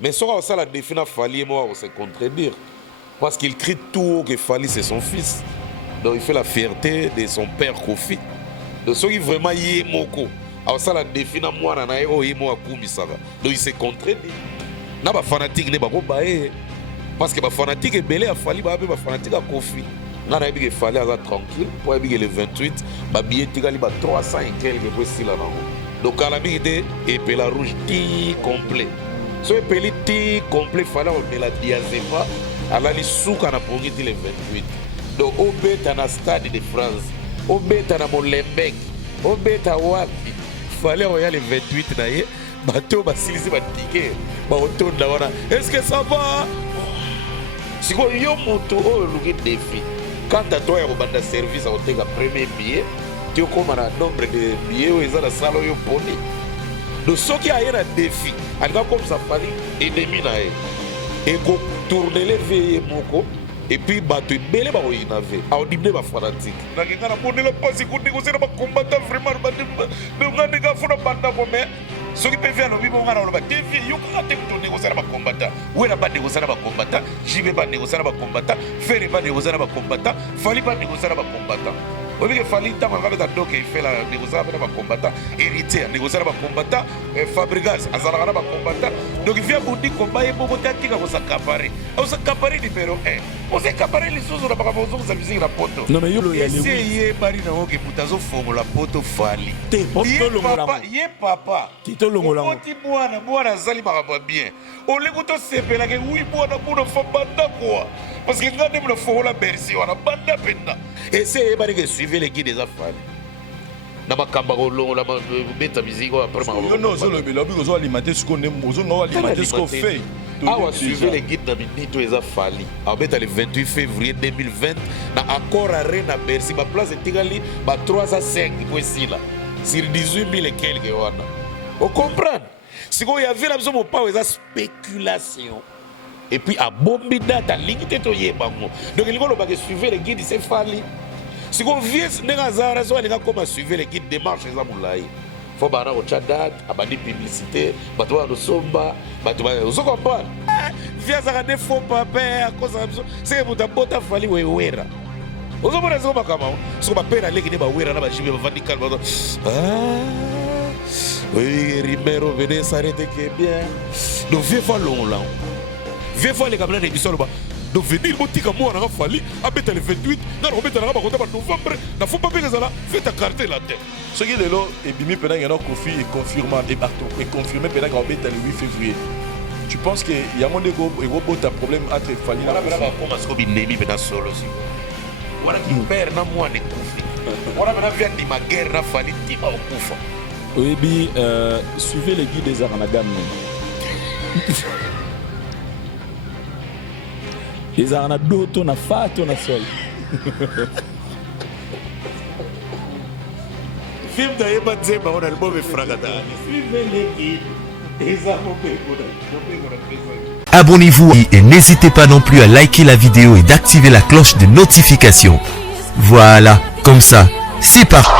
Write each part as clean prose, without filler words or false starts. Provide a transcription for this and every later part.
Mais sur ça, la défi n'a fallu moi se contredire. Parce qu'il crie tout haut que Fally c'est son fils. Donc il fait la fierté de son père Kofi. Donc ceux qui vraiment y est moko. Alors ça la défi na moi na yo yemo akumi ça. Donc il se contredit. Na ba fanatique ne ba ko baé. Parce que ba fanatique est belé a Fally ba ba fanatique a Kofi. Na na bi Fally a tranquille pour bi le 28 ba billet tigali ba 300 et quelques pour si là na. Donc à la mi était et la rouge ti complet. Ce peliti complet Fally on la diazépa. Alors, les sous qu'on a pris le 28. Donc, au bête dans le stade de France, au bête dans Molenbeek, au bête à Wapi, il fallait regarder le 28 d'ailleurs. Bateau, basiliser, ticket, retourne là. Est-ce que ça va? Si vous avez un moto, vous défi. Quand tu as un service, tu as un premier billet, tu as un nombre de billets, tu as un salaire poni. Donc, ceux qui ont un défi, ils vont comme ça, et demi et go tourner les veillées moko et puis battre belé ba inave a odibne ba fanatique na kenga na bonela pasi ko négocier ba combattant vraiment ba de ga fona banda ko mais ce qui peut faire le bibo ngana ba défi yo ko te ko négocier ba combattant ou na ba négocier ba combattant jibe ba négocier ba combattant faire ba négocier ba combattant Fally ba négocier ba combattant oui, il fallait que il fait la négociation avec les combattants, héritier, négocier avec les combattants, Fabregas, Azarana avec les combattants. Donc il vient pour dire combat et pour dire qu'il va s'accaparer. On s'accaparer numéro 1. On s'accaparer les choses, on va pas vous amuser la poto. Non, mais il y a essayé Marina Oke pour tazo forme la poto Fally. Yé papa. Tito Longola. Moi, Zali maraba bien. On l'écoute CP là que oui, moi, on a fait banda quoi. Parce que quand on a fait la Bercy, on a banda penda. Essayez de suivre les guides des affaires. Na makamba kolongo la beta musique après ma. Non, zo le bilobi zo alimenter ce qu'on aime, zo no alimenter ce qu'on fait. Ah, on suivre les guides de Minito et Fally. En fait, le 28 février 2020, na accord à Rennes à Bercy, ma place est Tigali, ma 3 à 5 ici là. Sur 18 000 et quelques wana. Vous comprenez? Si vous avez la besoin pas de spéculation. Et puis à bombi data limité to yebango. Donc il va suivre les guides c'est Fally. Si vous viez Negazara, so les gars comme suivre les guides démarches les amoulaï. Faut bana au chadat, abandi publicité, batwa no somba, batwa vous comprenez? Viens ça des faux papiers à cause de c'est pour ta bota Fally wera. Vous comprenez ça comment? Ce qu'on appelle les guides ba wera na ba jibe ba vandi calme. Oui, Ribeiro venez s'arrêter que bien. Donc viens voir long là. Viens voir les camarades de Bissolo. Donc venir motika moi na Fally abeta le 28 na robeta na ba kota ba novembre na faut pas payer ça là fais ta carte la tête. Ce qui est de l'eau et bimi pendant que Kofi est confirmé et confirmé pendant qu'on abeta le 8 février. Tu penses que il y a mon ego et gros ta problème entre Fally et Kofi. Voilà comment est-ce que binemi bena solo si. Voilà qui perd na moi ne Kofi. Voilà maintenant vient de ma guerre na Fally ti ba okufa. Oui, suivez les guides des Aranagam. Les Aranagam, on a fait, on a sol. Film d'ailleurs, on a le mauvais fragata. Suivez les guides des Aranagam. Abonnez-vous et n'hésitez pas non plus à liker la vidéo et d'activer la cloche de notification. Voilà, comme ça, c'est parti.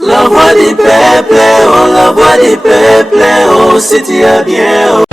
La voix du peuple, oh la voix du peuple, oh si tu as bien.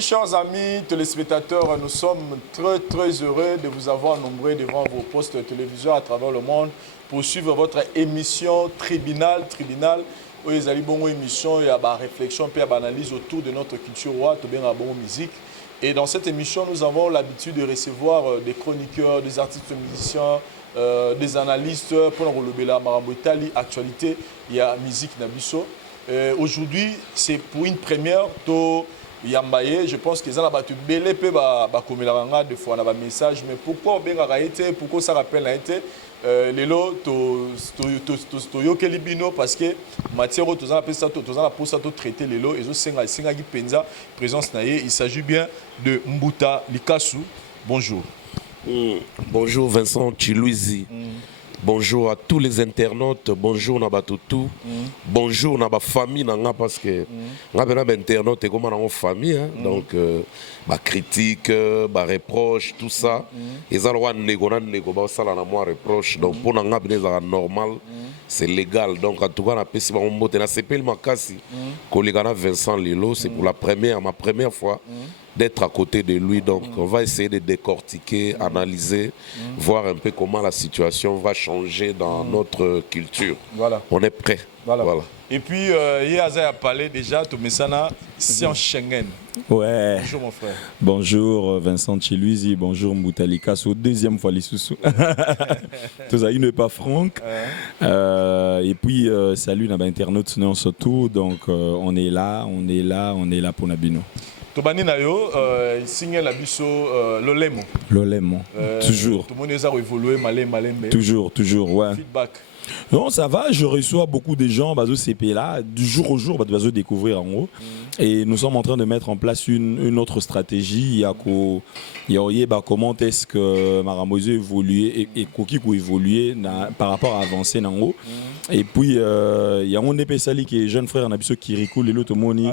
Oui, chers amis téléspectateurs, nous sommes très heureux de vous avoir nombreux devant vos postes de télévision à travers le monde pour suivre votre émission Tribunal. Où ils allaient bon émission, il y a une réflexion, puis il y a une analyse autour de notre culture roi, tout bien la bonne musique. Et dans cette émission, nous avons l'habitude de recevoir des chroniqueurs, des artistes musiciens, des analystes pour la Marabotali, actualité, il y a musique Nabiso. Aujourd'hui, c'est pour une première. Yambaye, je pense que ça n'a pas été belé peu comme la des fois on a un message, mais pourquoi bien arrêté, pourquoi ça rappelle a été les lots to yo kelibino parce que matière aux gens appellent ça tous la pour ça traiter les lots et zo senga gi penza présence naie. Il s'agit bien de Mbuta Likasu. Bonjour. Bonjour Vincent Chilouizi. Bonjour à tous les internautes, bonjour Nabatoutou, bonjour Naba famille nanga parce que nga bena internaute et comme on a famille donc ba critique, ba reproche tout ça et ça loi nego ba sala na moi reproche donc pour nanga bena normal c'est légal donc en tout cas na pesi ba mbote na sepel makasi kolekana Vincent Lilo c'est pour ma première fois d'être à côté de lui. Donc, on va essayer de décortiquer, analyser, voir un peu comment la situation va changer dans notre culture. Voilà. On est prêt. Voilà. Et puis, Yaza a parlé déjà, Tomesana, Science Schengen. Ouais. Bonjour mon frère. Bonjour Vincent Chilouizi, bonjour Moutalika, c'est la deuxième fois les sous. Tout ça, il n'est pas franc. Et puis, salut les internautes, surtout. Donc, on est là pour Nabino. Tobani Nayo, signe la biso l'olemo. L'olemo, toujours. Tout le monde a évolué, malé. Toujours, ouais. Feedback. Non, ça va, je reçois beaucoup de gens, bazo CP là, du jour au jour, bazo découvrir en haut. Et nous sommes en train de mettre en place une autre stratégie. Il y a comment est-ce que Maramozo évolue et Koki peut évoluer par rapport à avancer en haut. Et puis, il y a un épéssali qui est jeune frère Nabiso Kirikou, les l'autre moni.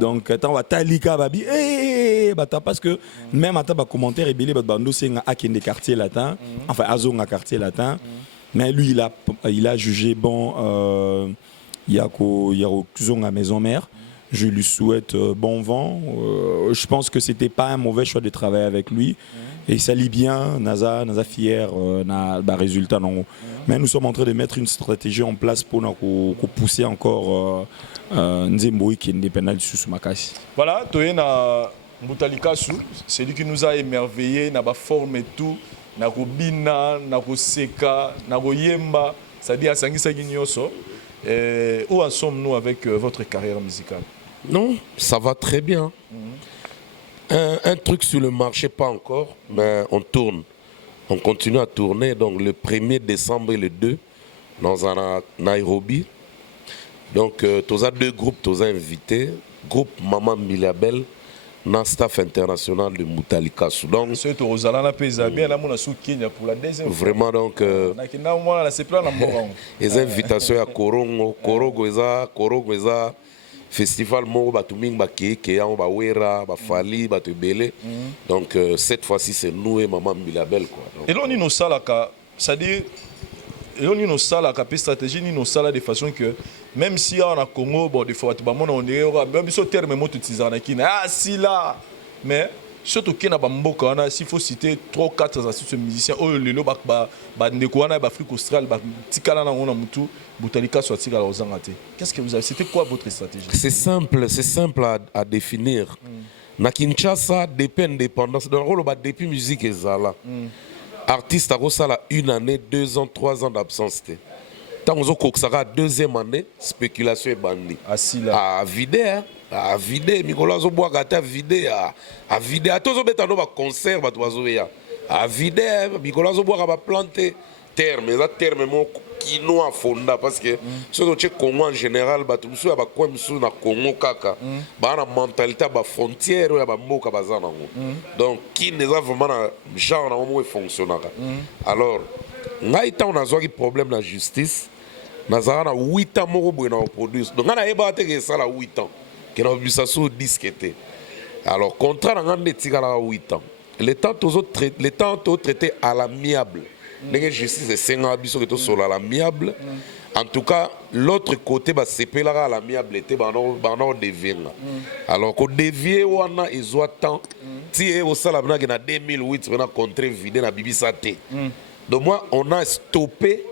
Donc, attends, on va talika babi. Parce que même à ta commentaire, il y a des quartiers latins, enfin, Azon a quartier latin. Mais lui, il a jugé bon, il y a à maison mère. Je lui souhaite bon vent. Je pense que c'était pas un mauvais choix de travailler avec lui. Et ça lit bien, Naza fier, na résultat non. Mais nous sommes en train de mettre une stratégie en place pour pousser encore Nzemboui qui est indépendant du Makasi. Voilà, Toyena Mbutalikasu, c'est lui qui nous a émerveillé, n'a pas formé tout. Nakobina, Nakoseka, Nakoyemba, c'est-à-dire à Sangisa Guignoso. Où en sommes-nous avec votre carrière musicale? Non, ça va très bien. Un truc sur le marché, pas encore, mais on tourne. On continue à tourner. Donc le 1er décembre et le 2, dans un Nairobi. Donc, tu as deux groupes, tu as invités. Groupe Maman Miliabel. Dans le staff international de Moutalikasu. Donc, vraiment, donc, les invitations à Korongo, Korogo, festival Moro, Batuming, Bakeke, Bawera, Bafali, Batubele. Donc, cette fois-ci, c'est nous et Maman Milabel. Et là, on salaka, c'est-à-dire, on salaka, stratégie, on salaka de façon que même si on a Congo, bon, des fois, on est même si on terme si là, mais surtout qu'il y a s'il faut citer 3-4 artistes musiciens, Afrique australe, qu'est-ce que vous avez? C'était quoi votre stratégie? C'est simple à définir. Na Kinshasa, depuis indépendance, dans le rôle depuis musique et zala. Artiste a ça 1 année, 2 ans, 3 ans d'absence. Tant que vous avez 2e année, spéculation est bandie. À vider, Nicolas Zoboa a vidé, à vider. À tous les concert, à vider, Nicolas Zoboa a planté terme, terme qui nous a fondé parce que sur le Congo en général, tout le monde a na Congo kaka, la mentalité à la frontière ou à moka bazana. Donc qui n'est pas vraiment genre na fonctionner. Alors, on a un problème de justice. On a 8 ans pour produire. Donc on a 8 ans. Que nous avons 10 alors, contrat, on a 8 ans. Le temps traité à l'amiable. La justice est 5 ans à l'amiable. En tout cas, l'autre côté, c'est que la l'amiable, on dévie. Alors qu'on dévie, on a ils ont tant. Si au Salabna, en 2008, on a contré vidé na Bibi Sate. Donc moi, on a stoppé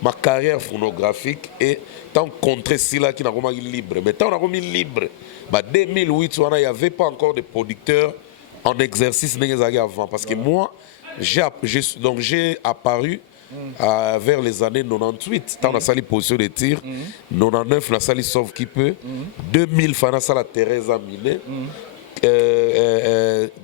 ma carrière phonographique et tant contré cela qui n'a pas mis libre. Mais tant on a remis libre, en 2008, il n'y avait pas encore de producteurs en exercice avant. Parce que moi, j'ai apparu vers les années 98, tant on a sali position de tir, 99, on a sali sauve qui peut, 2000, on a sali Teresa Minet,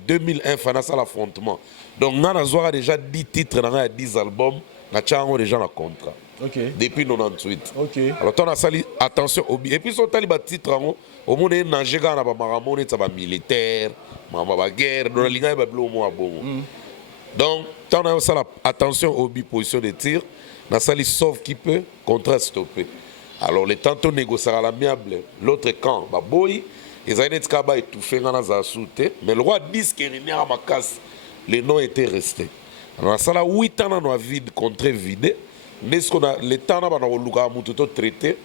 2001, on a sali l'affrontement. Donc on a déjà 10 titres, on a 10 albums, on a déjà un contrat. Okay. Depuis 98. Okay. Alors on a sali attention au et puis on a les titres, au monde est nagé quand on a militaire, ma guerre, dans la ligne il y a bleu au bon. Donc, tant on a attention aux positions de tir, on a sali sauve qui peut, contrat stoppé. Alors, les tantôt négocier à l'amiable, l'autre camp, boy, ils ont été étouffés dans la soute, mais le roi dit qu'il y a ma casse, les noms étaient restés. Alors, on a 8 ans dans la vide, contre vide, les temps on a traité,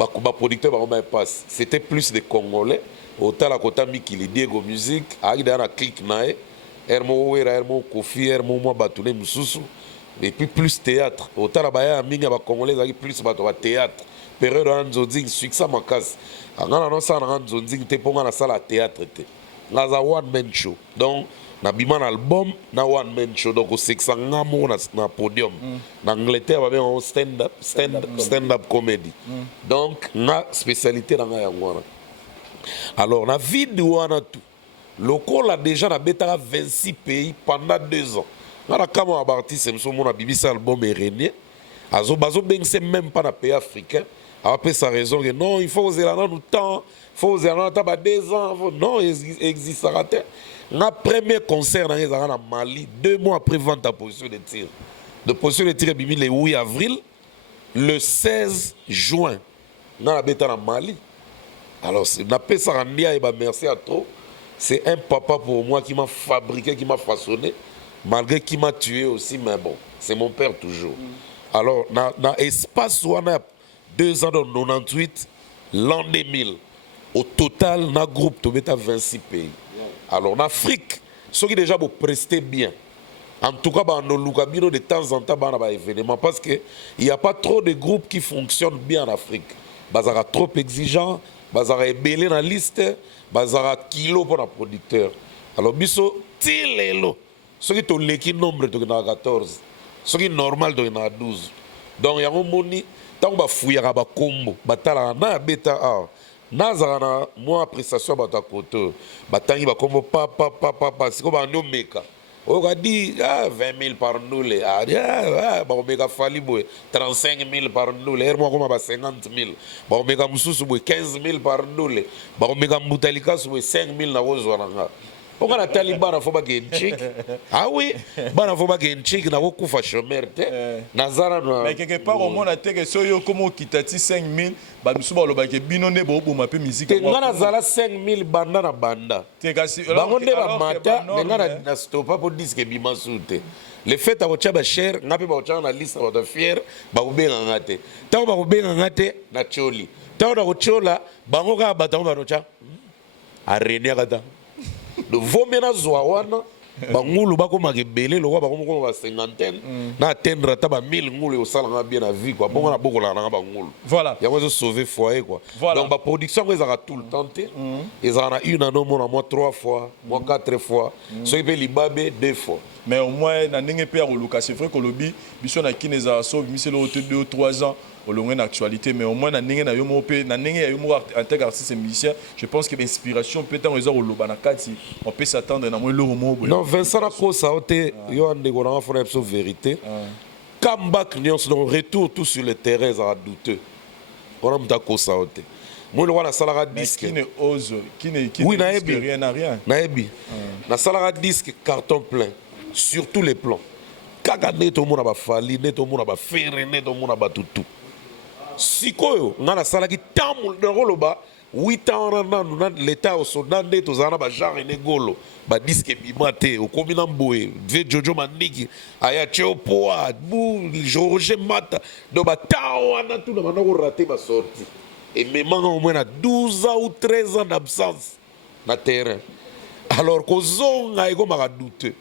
les producteurs passe. C'était plus des Congolais, autant la Kota Mikili, Diego Musique, il y a un clic nae. Hermo Wera, Hermo Kofi, Hermo Batoune Moussou, et puis plus théâtre. Autant la Baya Minga, les Congolais, plus de théâtre. Période de Zoding, succès ma casse. En allant ça, on Zoding, t'es pour la salle à théâtre. Là, c'est one man show. Donc, on a un album, on a one man show. Donc, c'est que ça, on a un podium. En Angleterre, on a un stand-up comedy. Donc, on a une spécialité dans la Yangwana. Alors, on a vidéo, on a tout. Le col a déjà 26 pays pendant 2 ans. Quand on a parti, c'est mon Bibi album est régné. Azo c'est même pas dans pays africain. Après sa raison que non, il faut oser là dans le temps, il faut oser là dans 2 ans. Non, il existe ça. Le premier concert dans Mali, 2 mois après vente à position de tir. De position de tir Bibi le 8 avril, le 16 juin. Dans la bêta dans Mali. Alors, on a fait ça rendu et merci à trop. C'est un papa pour moi qui m'a fabriqué, qui m'a façonné, malgré qu'il m'a tué aussi, mais bon, c'est mon père toujours. Alors, dans l'espace où on a 2 ans, dans 98, l'an 2000, au total, on a un groupe de 26 pays. Alors, en Afrique, ceux qui déjà vous prestez bien, en tout cas, dans nos Lugabino, de temps en temps, on a des événements, parce qu'il n'y a pas trop de groupes qui fonctionnent bien en Afrique. Ils sont trop exigeants. Bazara est belé dans la liste, bazara kilo pour les producteurs. Alors, biso, tilelo. Ce qui est l'équipe nombre de 14, ce qui est normal de 12. Donc, il y a un moni, tant que fouiller à combo, batala na beta a. Nazara moi prestation bata koto. Batangi ba combo papa, c'est comme un omeka. On a dit 20 000 par nous, les 35 000 par nous, les 50 000, 15 000 par nous, les 5 000. On a Taliban à Foba Genchik. Ah oui, Bana Foba Genchik n'a pas fait chômeur. Mais quelque part, au moins, on a dit que si on a quitté 5 000, on a dit que Binone Bobo m'a fait musique. On a 5 000 banda na banda. On a mata, on a stoppé pour dire que Bima soute. Le fait à votre cher, on a pu voir la liste de votre fier, on a bien engagé. Tant on a bien engagé, na choli. Tant on a chola, on a battu on a arrêté gata. De vomena zwawana bangulu bako makebele lokwa bako moko ba 50 na atteindre ta ba 1000 ngulu osala bien na vie quoi bongo na boko la na bangulu voilà ya ko sauver foyer quoi voilà. Donc ba production ils aura tout le temps ils en a une à moi 3 fois moi 4 fois so ipe libabe 2 fois mais au moins na ndenge pe ya koluka c'est vrai que lobi biso na kineza so miselo 2 ou 3 ans au long de l'actualité, mais au moins, en tant qu'artiste et musicien, je pense que l'inspiration peut être en on peut s'attendre à un non, Vincent Rako, ça a été une vérité. Comeback, on retour tout sur le terrain, ça a douteux. On a dit ça a été. Moi, le salaire disque. Qui ne ose, qui ne rien à rien. Naebi. La salaire disque, carton plein, sur tous les plans. Kagane, tout le monde a fallu, tout le monde a fait, tout le monde a tout. Sikoyo ngana salaki tamul de roloba 8 ans na l'état au Soudan de tozana ba genre negolo ba disque bimate au komina mboe ve Jojo Mandiki aya Cheopoa bu Roger Mata do ba tawa na tout na manako raté ba sorti et même au moins 12 ans ou 13 ans d'absence na terrain alors que zonga ego maka doute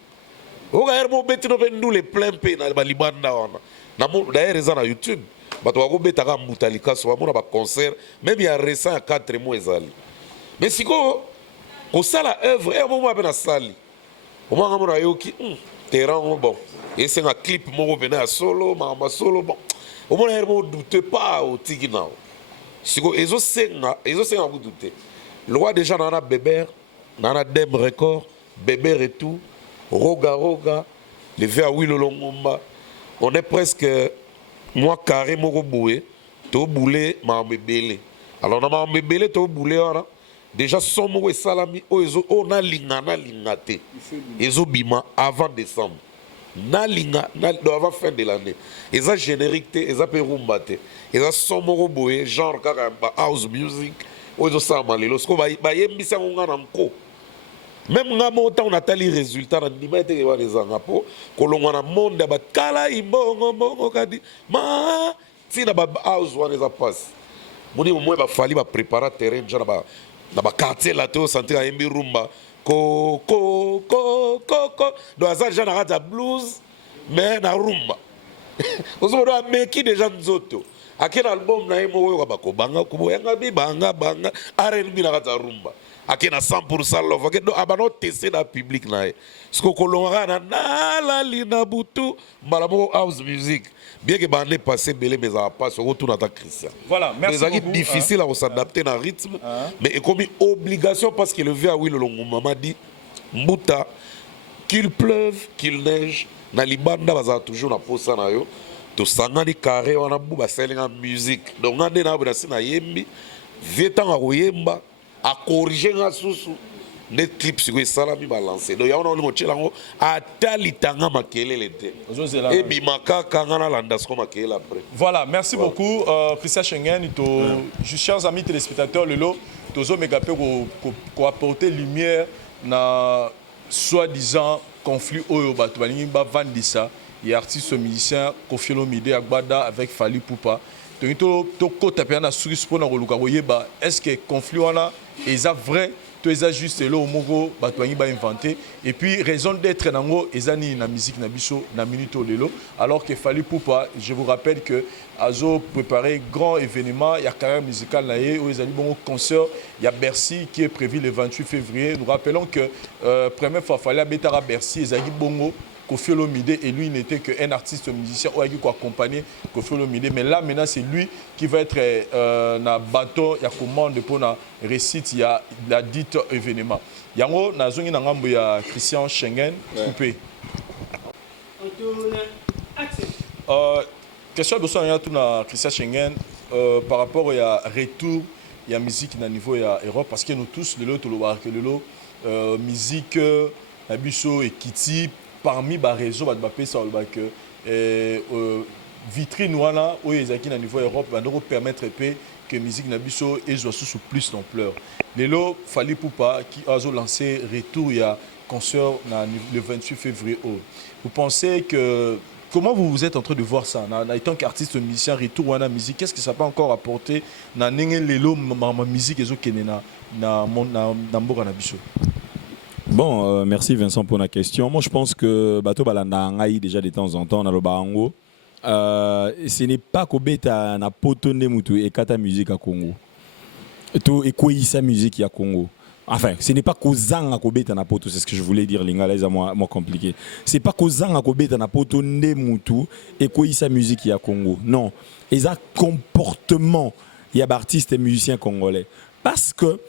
o ga hermo betino vendu les plein pe na ba libanda wana na d'ailleurs eza na YouTube bato bakobetaka mbutalika so bamona ba concert même ya récent ya 4 mois ezali mais siko kosala œuvre et moment ape na sali omanga mona yoki terrain bon esenga clip moko pene ya solo makamba solo bon omona hermo doute pas otiki nao siko ezosenga kudute loi déjà nana Bébert nana Dem Record Bébert et tout Roga le vers Willo Longomba on est presque moi carré moko boué to boulé ma mbele alors na ma mbele to boulé ora déjà son moko salami o ezo o na lingate ezo bima avant décembre na linga na avant fin de l'année eza générique te eza pe rumba te eza son moko boué genre kaka house music o ezo sa malelo sko ba yembisa ngonga na nko même nga mo on atali résultat na ndima ete wa lezanga po kolongwa na monde ba kala imbongo kadi ma tina ba house wana eza passe moni mo ba fali ba préparer terrain jana ba na ba quartier la to sentir yembi rumba ko do aza jana rata blues mais na rumba ozo do ameki déjà nzoto akena album na yemo yo ba ko banga kubo yanga bi banga R&B na rata rumba akena 100% love akeno abano tester na public na sko kolonga na la lina butu malamo house music bien que bande passé belé mais ça passe retour dans ta Christian. Voilà, merci beaucoup. C'est difficile à s'adapter dans rythme mais comme obligation parce que le vieux oui le long maman dit mbuta qu'il pleuve qu'il neige na libanda baza toujours na posa na yo to sangani carré wana bu ba selinga musique donc ngande na ba sina yembi vietanga koyemba à corriger un sous les clips sur les salami balancés donc il y a un autre chélango à talitanga makele l'été et bimaka kangana landas comme makele après. Voilà, merci beaucoup Christian Schengen chers amis téléspectateurs le lot tozo megapé ko apporter lumière na soi-disant conflit oyo bato balingi ba vandisa et artiste musicien Koffi Olomide Agbada avec Fally Ipupa to kota pe na suri spona ko luka boyeba est-ce que conflit wana eza vrai to eza juste le moko bato bangi ba inventé et puis raison d'être nango ezani na musique na biso na minute lelo alors que Fally Ipupa je vous rappelle que azo préparé grand événement il y a carrière musicale là et ezali bon concert il y a Bercy qui est prévu le 28 février nous rappelons que première fois Fally abetara Bercy ezali bongo Koffi Olomide et lui n'était qu'un artiste musicien qui accompagné Koffi Olomide mais là maintenant c'est lui qui va être na bateau il y a commande pour na récite il y a la dite événement yango na zongi na ngambo ya Christian Schengen coupé question de ça tout na Christian Schengen par rapport à retour il y a musique na niveau ya Europe parce que nous tous le lot to le musique na biso et Kitty parmi les réseaux que vitrine wana oyo ezaki na niveau Europe va donc permettre que musique na biso soit sous plus d'ampleur. Lelo Fally Ipupa qui a lancé retour il y a concert le 28 février. Vous pensez que comment vous êtes en train de voir ça en tant qu'artiste musicien retour wana musique qu'est-ce que ça peut encore apporter na ndenge lelo ma musique ezo kenena na mboka na biso? Bon, merci Vincent pour la question. Moi, je pense que Bato Balanda Ngaï déjà de temps en temps dans le Barango. Ce n'est pas qu'au bêta na potonne mutu et kata musique à Congo. Tout et quoi sa musique à Congo. Enfin, ce n'est pas qu'aux zang à bêta na poto, c'est ce que je voulais dire. Lingala est moins compliqué. C'est pas qu'aux zang à bêta na potonne mutu et quoi sa musique à Congo. Non, ils ont comportement. Il y a artistes et musiciens congolais parce que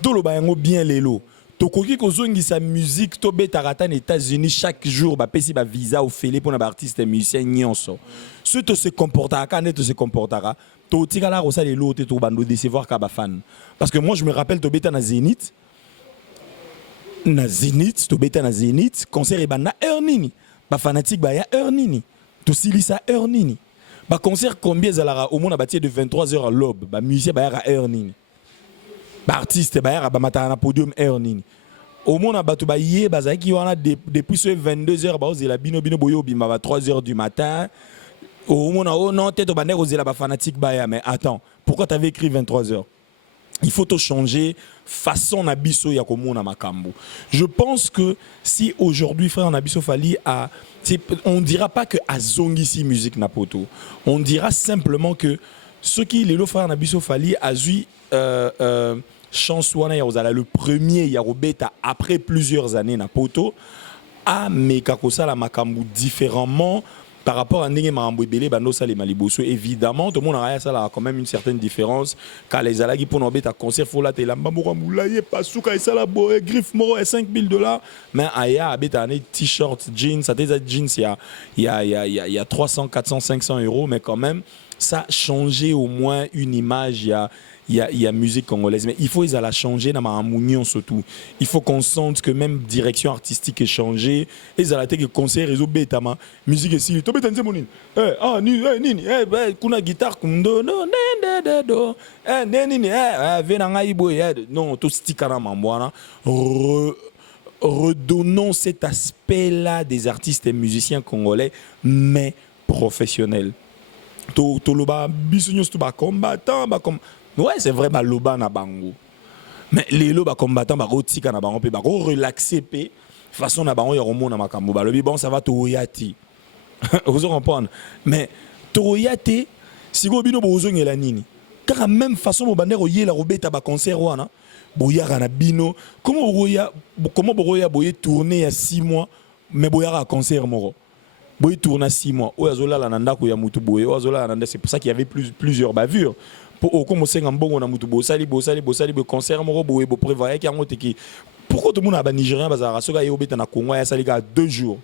tout le Barango bien les lots. Tokoki kozongi sa musique to betarata aux États-Unis chaque jour ba pesi ba visa au félé pour na artiste et musicien nyonso. Ce to se comportera quand to se comportera to tikala rosa les lots to bando décevoir ka ba fan. Parce que moi je me rappelle to beta na Zénith to beta na Zénith concert e bana nini ba fanatique ba ya nini to silisa nini ba concert combien zalara au moins na batie de 23h à l'aube ba musicien ba ya nini. artiste ba mata na podium air nini au monde bato ba yé bazaki wana depuis ce 22h ba ozela bino boyo bima ba 3h du matin au monde oh non tête au bander ozela ba fanatique ba mais attends pourquoi tu avais écrit 23h il faut te changer façon na biso ya komona makambo. Je pense que si aujourd'hui frère Nabiso Fali a on dira pas que azongisi musique na poto. On dira simplement que ce qui les frère Nabiso Fali a eu chance wana ya ozala le premier ya robeta après plusieurs années na poto a mekakosa la makambo différemment par rapport à Ndenge Marambo Ebele Bando Sale Maliboso. Évidemment, tout le monde a quand même une certaine différence. Quand les alagi pour nous à concert, faut la telamba mouramoulaye, pas souka et salabo, griffe moro et $5,000. Mais aya habite un t-shirt, jeans, ça des jeans, il y a 300, 400, 500 euros, mais quand même, ça a changé au moins une image. Il y a musique congolaise, mais il faut la changer dans ma mounion surtout. Il faut qu'on sente que même direction artistique est changée. Et ça a été que concert réseau bêta ma musique est si to bêta nzemonine. Nini kuna guitare kundo no do nini venanga iboy non to stikana mambwana. Redonnons cet aspect-là des artistes et musiciens congolais, mais professionnels. To loba bisognos to ba combattant ba comme ouais, c'est vrai, loba na bango. Mais les loba combattants ba rotika na bango pe ba relaxer pe façon na bango ya romona makambo ba lobi bon ça va toyati. Vous comprenez? Mais toyati si go bino bozo ngela nini. Car même façon mo bandero yela robeta ba concert wana boyara na bino comment boya boye tourner il y a 6 mois mais boyara concert moro. Boy tourner 6 mois. Oyazola la nanda ko ya mutu boye. Oyazola la nanda c'est pour ça qu'il y avait plusieurs bavures. Pour commencer en bongo na mutu bosali concert moro boye bo prévoyer ki ango teki. Pourquoi tout le monde a Nigérien bazara soka yo beta na Congo ya sali ga 2 jours.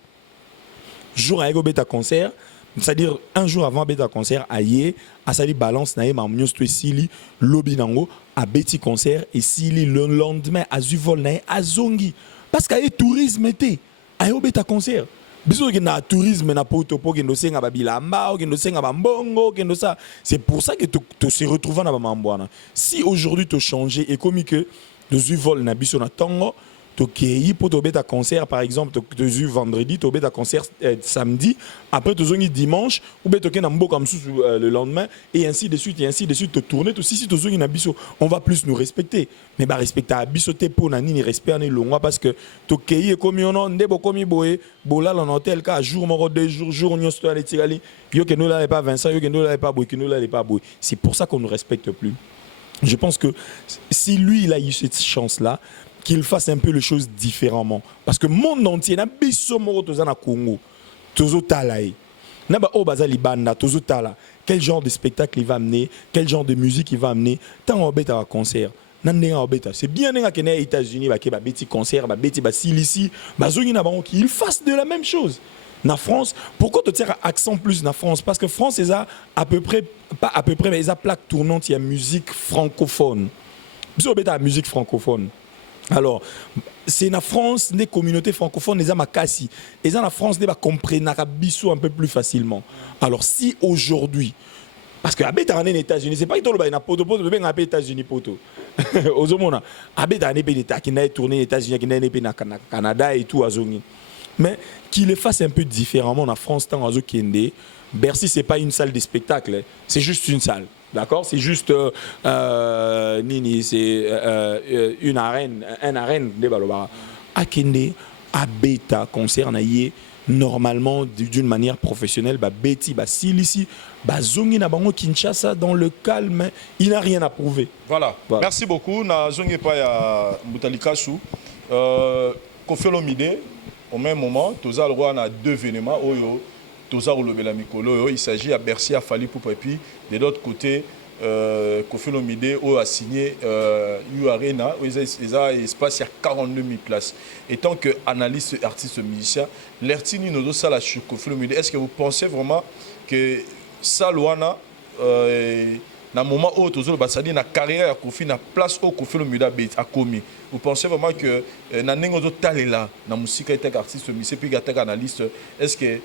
Jour à beta concert, c'est-à-dire un jour avant beta concert aye a sali balance na ma mnios to sili lobby nango a beti concert et sili le lendemain a vol na azongi parce que tourisme était ayo beta concert. Biso na tourisme na poto po kendo senga babilamba kendo senga bambongo kendo ça c'est pour ça que tu se retrouves na bamambwana si aujourd'hui tu changer et comme que de vol na biso na tongo to kei po to beta concert par exemple to vendredi to beta concert samedi après to zongi dimanche ou beto ke na mboka msusu le lendemain et ainsi de suite te tourner to si to zongi na biso on va plus nous respecter mais ba respecter a biso te po na nini respect na longwa parce que to kei comme on ndebo komi boye bola dans hôtel ka jour moro 2 jours jour nyosto ale tigali yo ke no la pas Vincent yo ke no la pas boy ke no la pas boy c'est pour ça qu'on ne respecte plus. Je pense que si lui il a eu cette chance là qu'il fasse un peu les choses différemment. Parce que le monde entier, na biso moro toza na Congo, tozo talaï. Na ba o bazali banda, tozo tala. Quel genre de spectacle il va amener, quel genre de musique il va amener. Tant on bête à concert. C'est bien aux États-Unis, ba beti concert, ba beti ba silisi, ba zongi na bango qu'il fasse de la même chose. Na France, pourquoi tu tires accent plus na France? Parce que France est à peu près, pas à peu près, mais ils a plaque tournante, il y a musique francophone. Biso bête à musique francophone. Alors, c'est la France, les communautés francophones, les amakasi. Et dans la France, les comprennent l'arabiso un peu plus facilement. Alors, si aujourd'hui, parce que Abé en États-Unis, c'est pas que tout le monde a poto, mais Abé États-Unis poto. Aux hommes, Abé dans les pays qui n'a tourné aux États-Unis, qui n'a pas au Canada et tout à Zongi. Mais qu'il le fasse un peu différemment en France, tant à Zokende. Bercy, c'est pas une salle de spectacle, c'est juste une salle. D'accord, c'est juste Nini, c'est une arène de Balobara. Akende, Abeta concerne normalement d'une manière professionnelle, Betty, Silisi, Zongi na bango Kinshasa dans le calme, il n'a rien à prouver. Voilà. Merci beaucoup. Na Zongi pa ya Mutalikasu. Kofi Olomide, au même moment, Toza le roi a 2 événements. Il s'agit à Bercy, à Fali Poupa, et puis de l'autre côté, Kofi Olomide a signé U-Arena, où il y a espace, il y a 42 000 places. Et tant qu'analyste, artiste, musicien, l'Ertini Nodo Sala sur Kofi Olomide, est-ce que vous pensez vraiment que ça, Luana, dans le moment où tu as dit la carrière à Kofi, la place où Kofi Olomide a commis, vous pensez vraiment que dans le talent là, dans la musique, artiste, musicien, puis analyste, est-ce que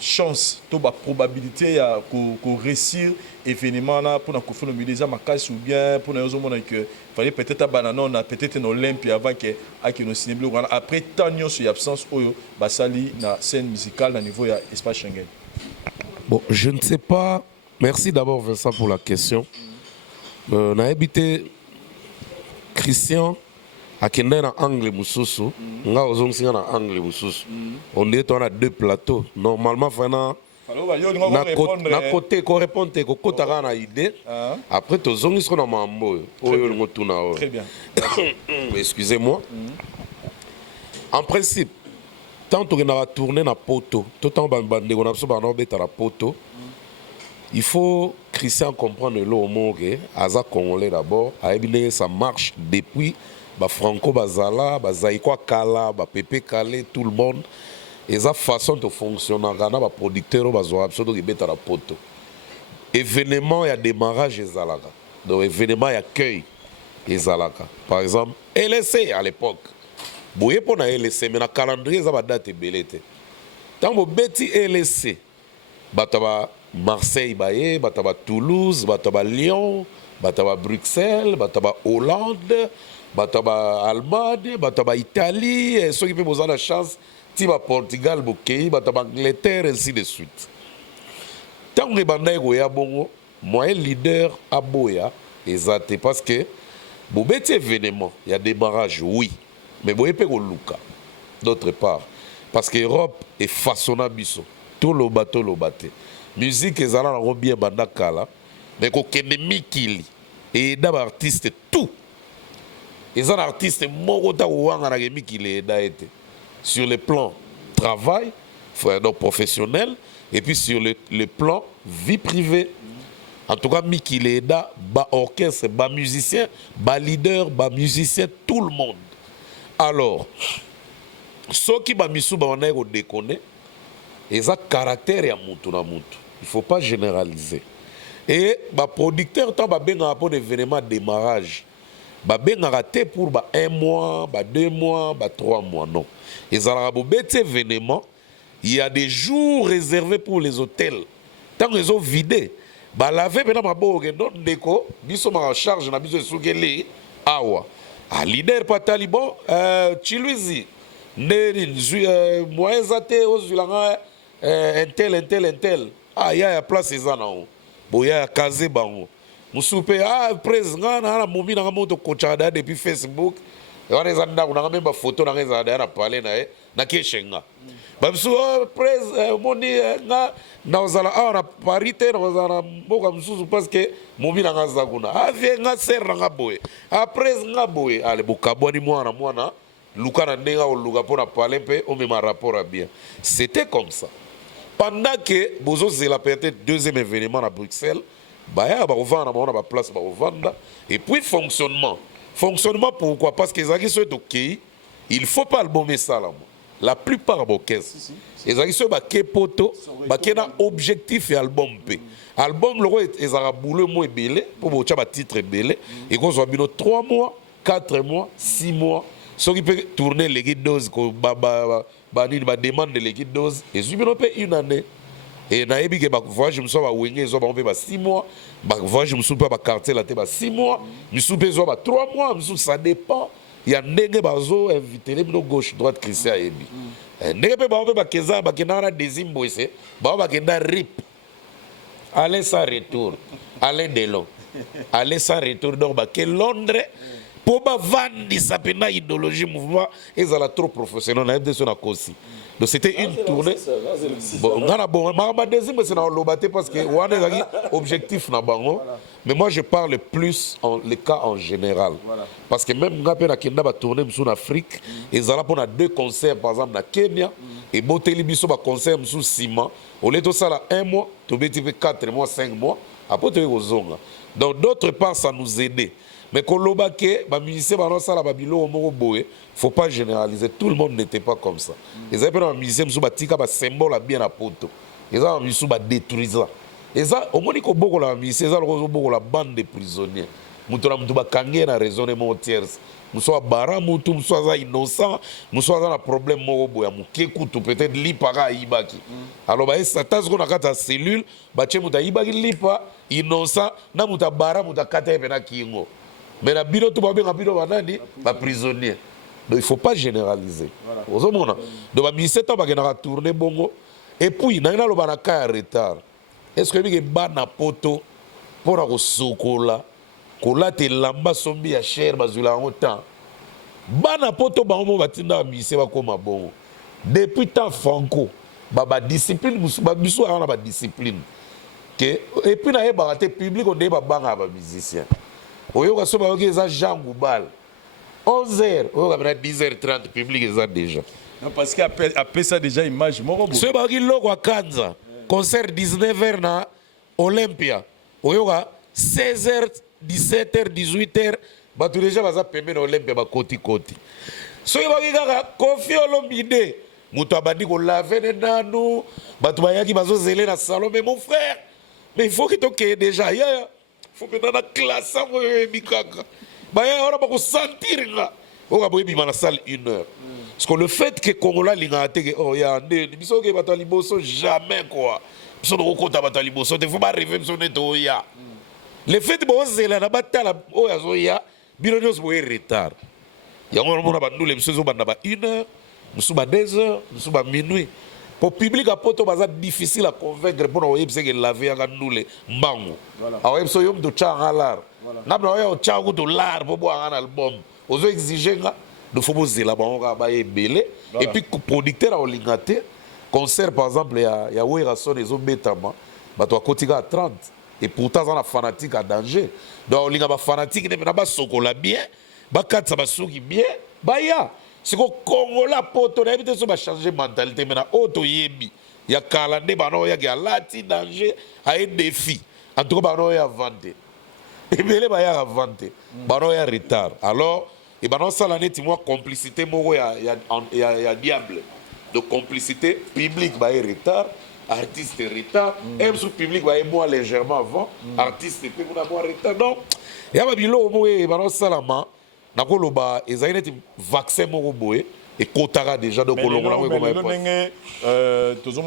chance to ba probabilité ya ko réussir événement là pour na ko faire déjà ma casse ou bien pour na yozo mona que fallait peut-être banana on a peut-être une Olympia avant que aki no cinéma après tant sur absence oyo basali na scène musicale na niveau ya espace Schengen. Bon, je ne sais pas. Merci d'abord Vincent pour la question. On a habité Christian akende na angle mususu nga ozongsinga na angle mususu on dit on a deux plateaux normalement fana na côté ko répondre ko kotaka na idée après tozongisa na mambo oyo ngotuna o très bien excusez-moi en principe tant que na tourner na poto tout temps bande ko na so ba no beta na poto il faut Christian comprendre le mot que aza congolais d'abord a bien ça marche depuis ba Franco Bazala, Bazaïko Kala, ba Pepe Kale, tout le monde. Et ça façon de fonctionner, na ba producteur bazo absolument qui beta la poto. Événement il y a démarrage ezalaka. Donc événement il y a accueil ezalaka. Par exemple, LSC à l'époque. Boye pona LSC mais na calendrier ça ba date belete. Tant bo beti LSC. Bataba Marseille baye, bataba Toulouse, bataba Lyon, bataba Bruxelles, bataba Hollande. Bataba Allemagne, bataba Italie, et ceux qui peuvent la chance, tiba Portugal, Bokei, bataba Angleterre, ainsi de suite. Tant que bandai goya bongo, moi leader à boya, exact, parce que bon bête événement, il y a des barrages, oui, mais bon épée au luka. D'autre part, parce que l'Europe est façonnable, tout le bateau le bateau. Musique est allée en bien bandakala, mais qu'on ennemi qui et d'abord artiste tout. Les artistes sur le plan travail, donc professionnel, et puis sur le plan vie privée. En tout cas, Miki Leda, bas orchestre, bas musicien, bas leader, bas musicien, tout le monde. Alors, ceux qui bas misou bas on déconner, ils ont caractère et mutu na mutu. Il faut pas généraliser. Et bas producteur tant bas ben rapport d'événement démarrage. Ben raté pour 1 mois, 2 mois, 3 mois, non. Et ça événement, il y a des jours réservés pour les hôtels. Tant qu'ils ont vidé, laver maintenant non déco, biso en charge na biso soukeli awa. A leader pas taliban, Chiluizi, moyen zate ozulanga intel. Ah il y a place ça non. Boya kaze bango. Moussoupe président na momi na moto kochada depuis Facebook wana zanda kuna même photo na ngeza na parler na keshenga bamsu président moni na ozala na parité na ozala mboka msusu parce que momi na ngaza kuna avie nga ser na boye après nga boye ale bokaboni mwana luka na ndenga o luka pour parler pe o même rapport à bien c'était comme ça pendant que bozo zela peut-être deuxième événement à Bruxelles. Baya ba revendre on a ba place ba revendre et puis fonctionnement pourquoi parce que les sont OK il faut pas albumer ça là la plupart des caisses les sont ba kepoto ba kena objectif et album p album le les a boulé mo belé pour bocha ba titre belé et qu'on soit bino 3 mois 4 mois 6 mois ceux qui peut tourner les guides dose ko ba demande les guides dose et subino pe une année. Et na ebi ke ba voyage muso ba wenge zo ba on ba 6 mois ba voyage muso pa ba quartier la te ba 6 mois muso pe zo ba 3 mois muso ça dépend il y a ndenge ba zo inviter les gauche droite Christian ebi ndenge pe ba keza ba kenara dezimbo ese ba kenda rip aller sans retour aller de long aller sans retour donc ba ke Londres pour ba vandi ça pena idéologie mouvement ezala trop professionnel na de son akosi. Donc c'était une tournée. Bon, ma deuxième c'est dans l'obaté parce que on a objectif na bango. Mais moi je parle plus en les cas en général. Parce que même quand on a kenda ba tourner en Afrique, ils ont pour 2 concerts par exemple na Kenya et Boteli biso ba concert sous Sima. Au lieu de ça là 1 mois, tu veux 4 mois, 5 mois, après tu es aux zonga. Donc d'autre part ça nous aidait. Mais quand l'obake, les musiciens, il ne faut pas généraliser. Tout le monde n'était pas comme ça. Les musiciens, ils ont un symbole bien à poto. Ils ont détruit ça. Et ça, au moins, ils ont la bande de prisonniers. mutu na mutu bakangi na raisonnement tierce muso abara mutu muso aza innocent muso aza na problème moko boya muke kutu peut-être lipaka ayibaki alors baesa taziko na kati ya cellule batie mutu ayibaki lipa innocent na mutu abara mutu akata ye mpe na kingo mais na bino to babenga bino banani baprisonnier. Donc il ne faut pas généraliser. Voilà. Donc à 17 ans, on va tourner bongo. Et puis, il y a un retard. Est-ce que les gens ont poto pour le sokola, que là, tu lamba sombi à cher, bazula en temps. Bana poto bango batinda mise ba koma bongo. Depuis temps franco, baba discipline, biso a ba discipline. Et puis na ba te public on débat banga ba musicien. Oyo ka so ba ke za Jean Goubal. 11h, on a 10h30 public déjà. Non, parce qu'après ça déjà image moko. Ce bagi logo à Kanza, concert 19h na Olympia. Oyoga 16h, 17h, 18h, batu déjà baza pembe na Olympia ba koti. Ce bagi kaka Kofi Olomide, mutu abandi ko laver ne nanu, batu bayaki bazo zélé na salon mais mon frère, mais il faut que tu déjà il faut que dans la classe ça mikaka. Baya on va sentir là. On va boire la salle 1 heure. Parce que le fait que Congola l'ingate oh ya ndé biso ke batali boso jamais quoi. Biso no kota batali boso te faut pas rêver biso neto ya. Le fait bo zela na batala oh ya zo ya bino nyos boye retard. Ya on mona ba ndule biso zo banda ba 1 heure, biso ba 2 heures, biso ba minuit. Pour public à poto baza difficile à convaincre pour oyer parce que laver anga ndule mbangu. Alors biso yom do changalar. Ngabna oya ochangu to lar bo bo anga album. Ozo exiger nga de faut poser la banque ba ebele et puis producteur a olingate concert par exemple ya Wera son les obetama ba to kotika à 30 et pourtant on a fanatique à danger. Donc olinga ba fanatique ne ba sokola bien ba katsa ba soki bien ba ya c'est ko Congola poto na ebite so ba changer mentalité mena auto yebi ya kala ne ba no ya ga lati danger a un défi en tout cas ba no ya vendre. Et bien les bailleurs inventés, baron ya retard. Alors, et ben non ça l'année tu vois complicité moro ya diable. De complicité public bailler retard, artiste retard, même sous public bailler moi légèrement avant, artiste puis on a moi retard. Donc, ya ba bilo mo e baron salama na ko loba ezayineti vaccin moro boye. Et Kotara déjà donc on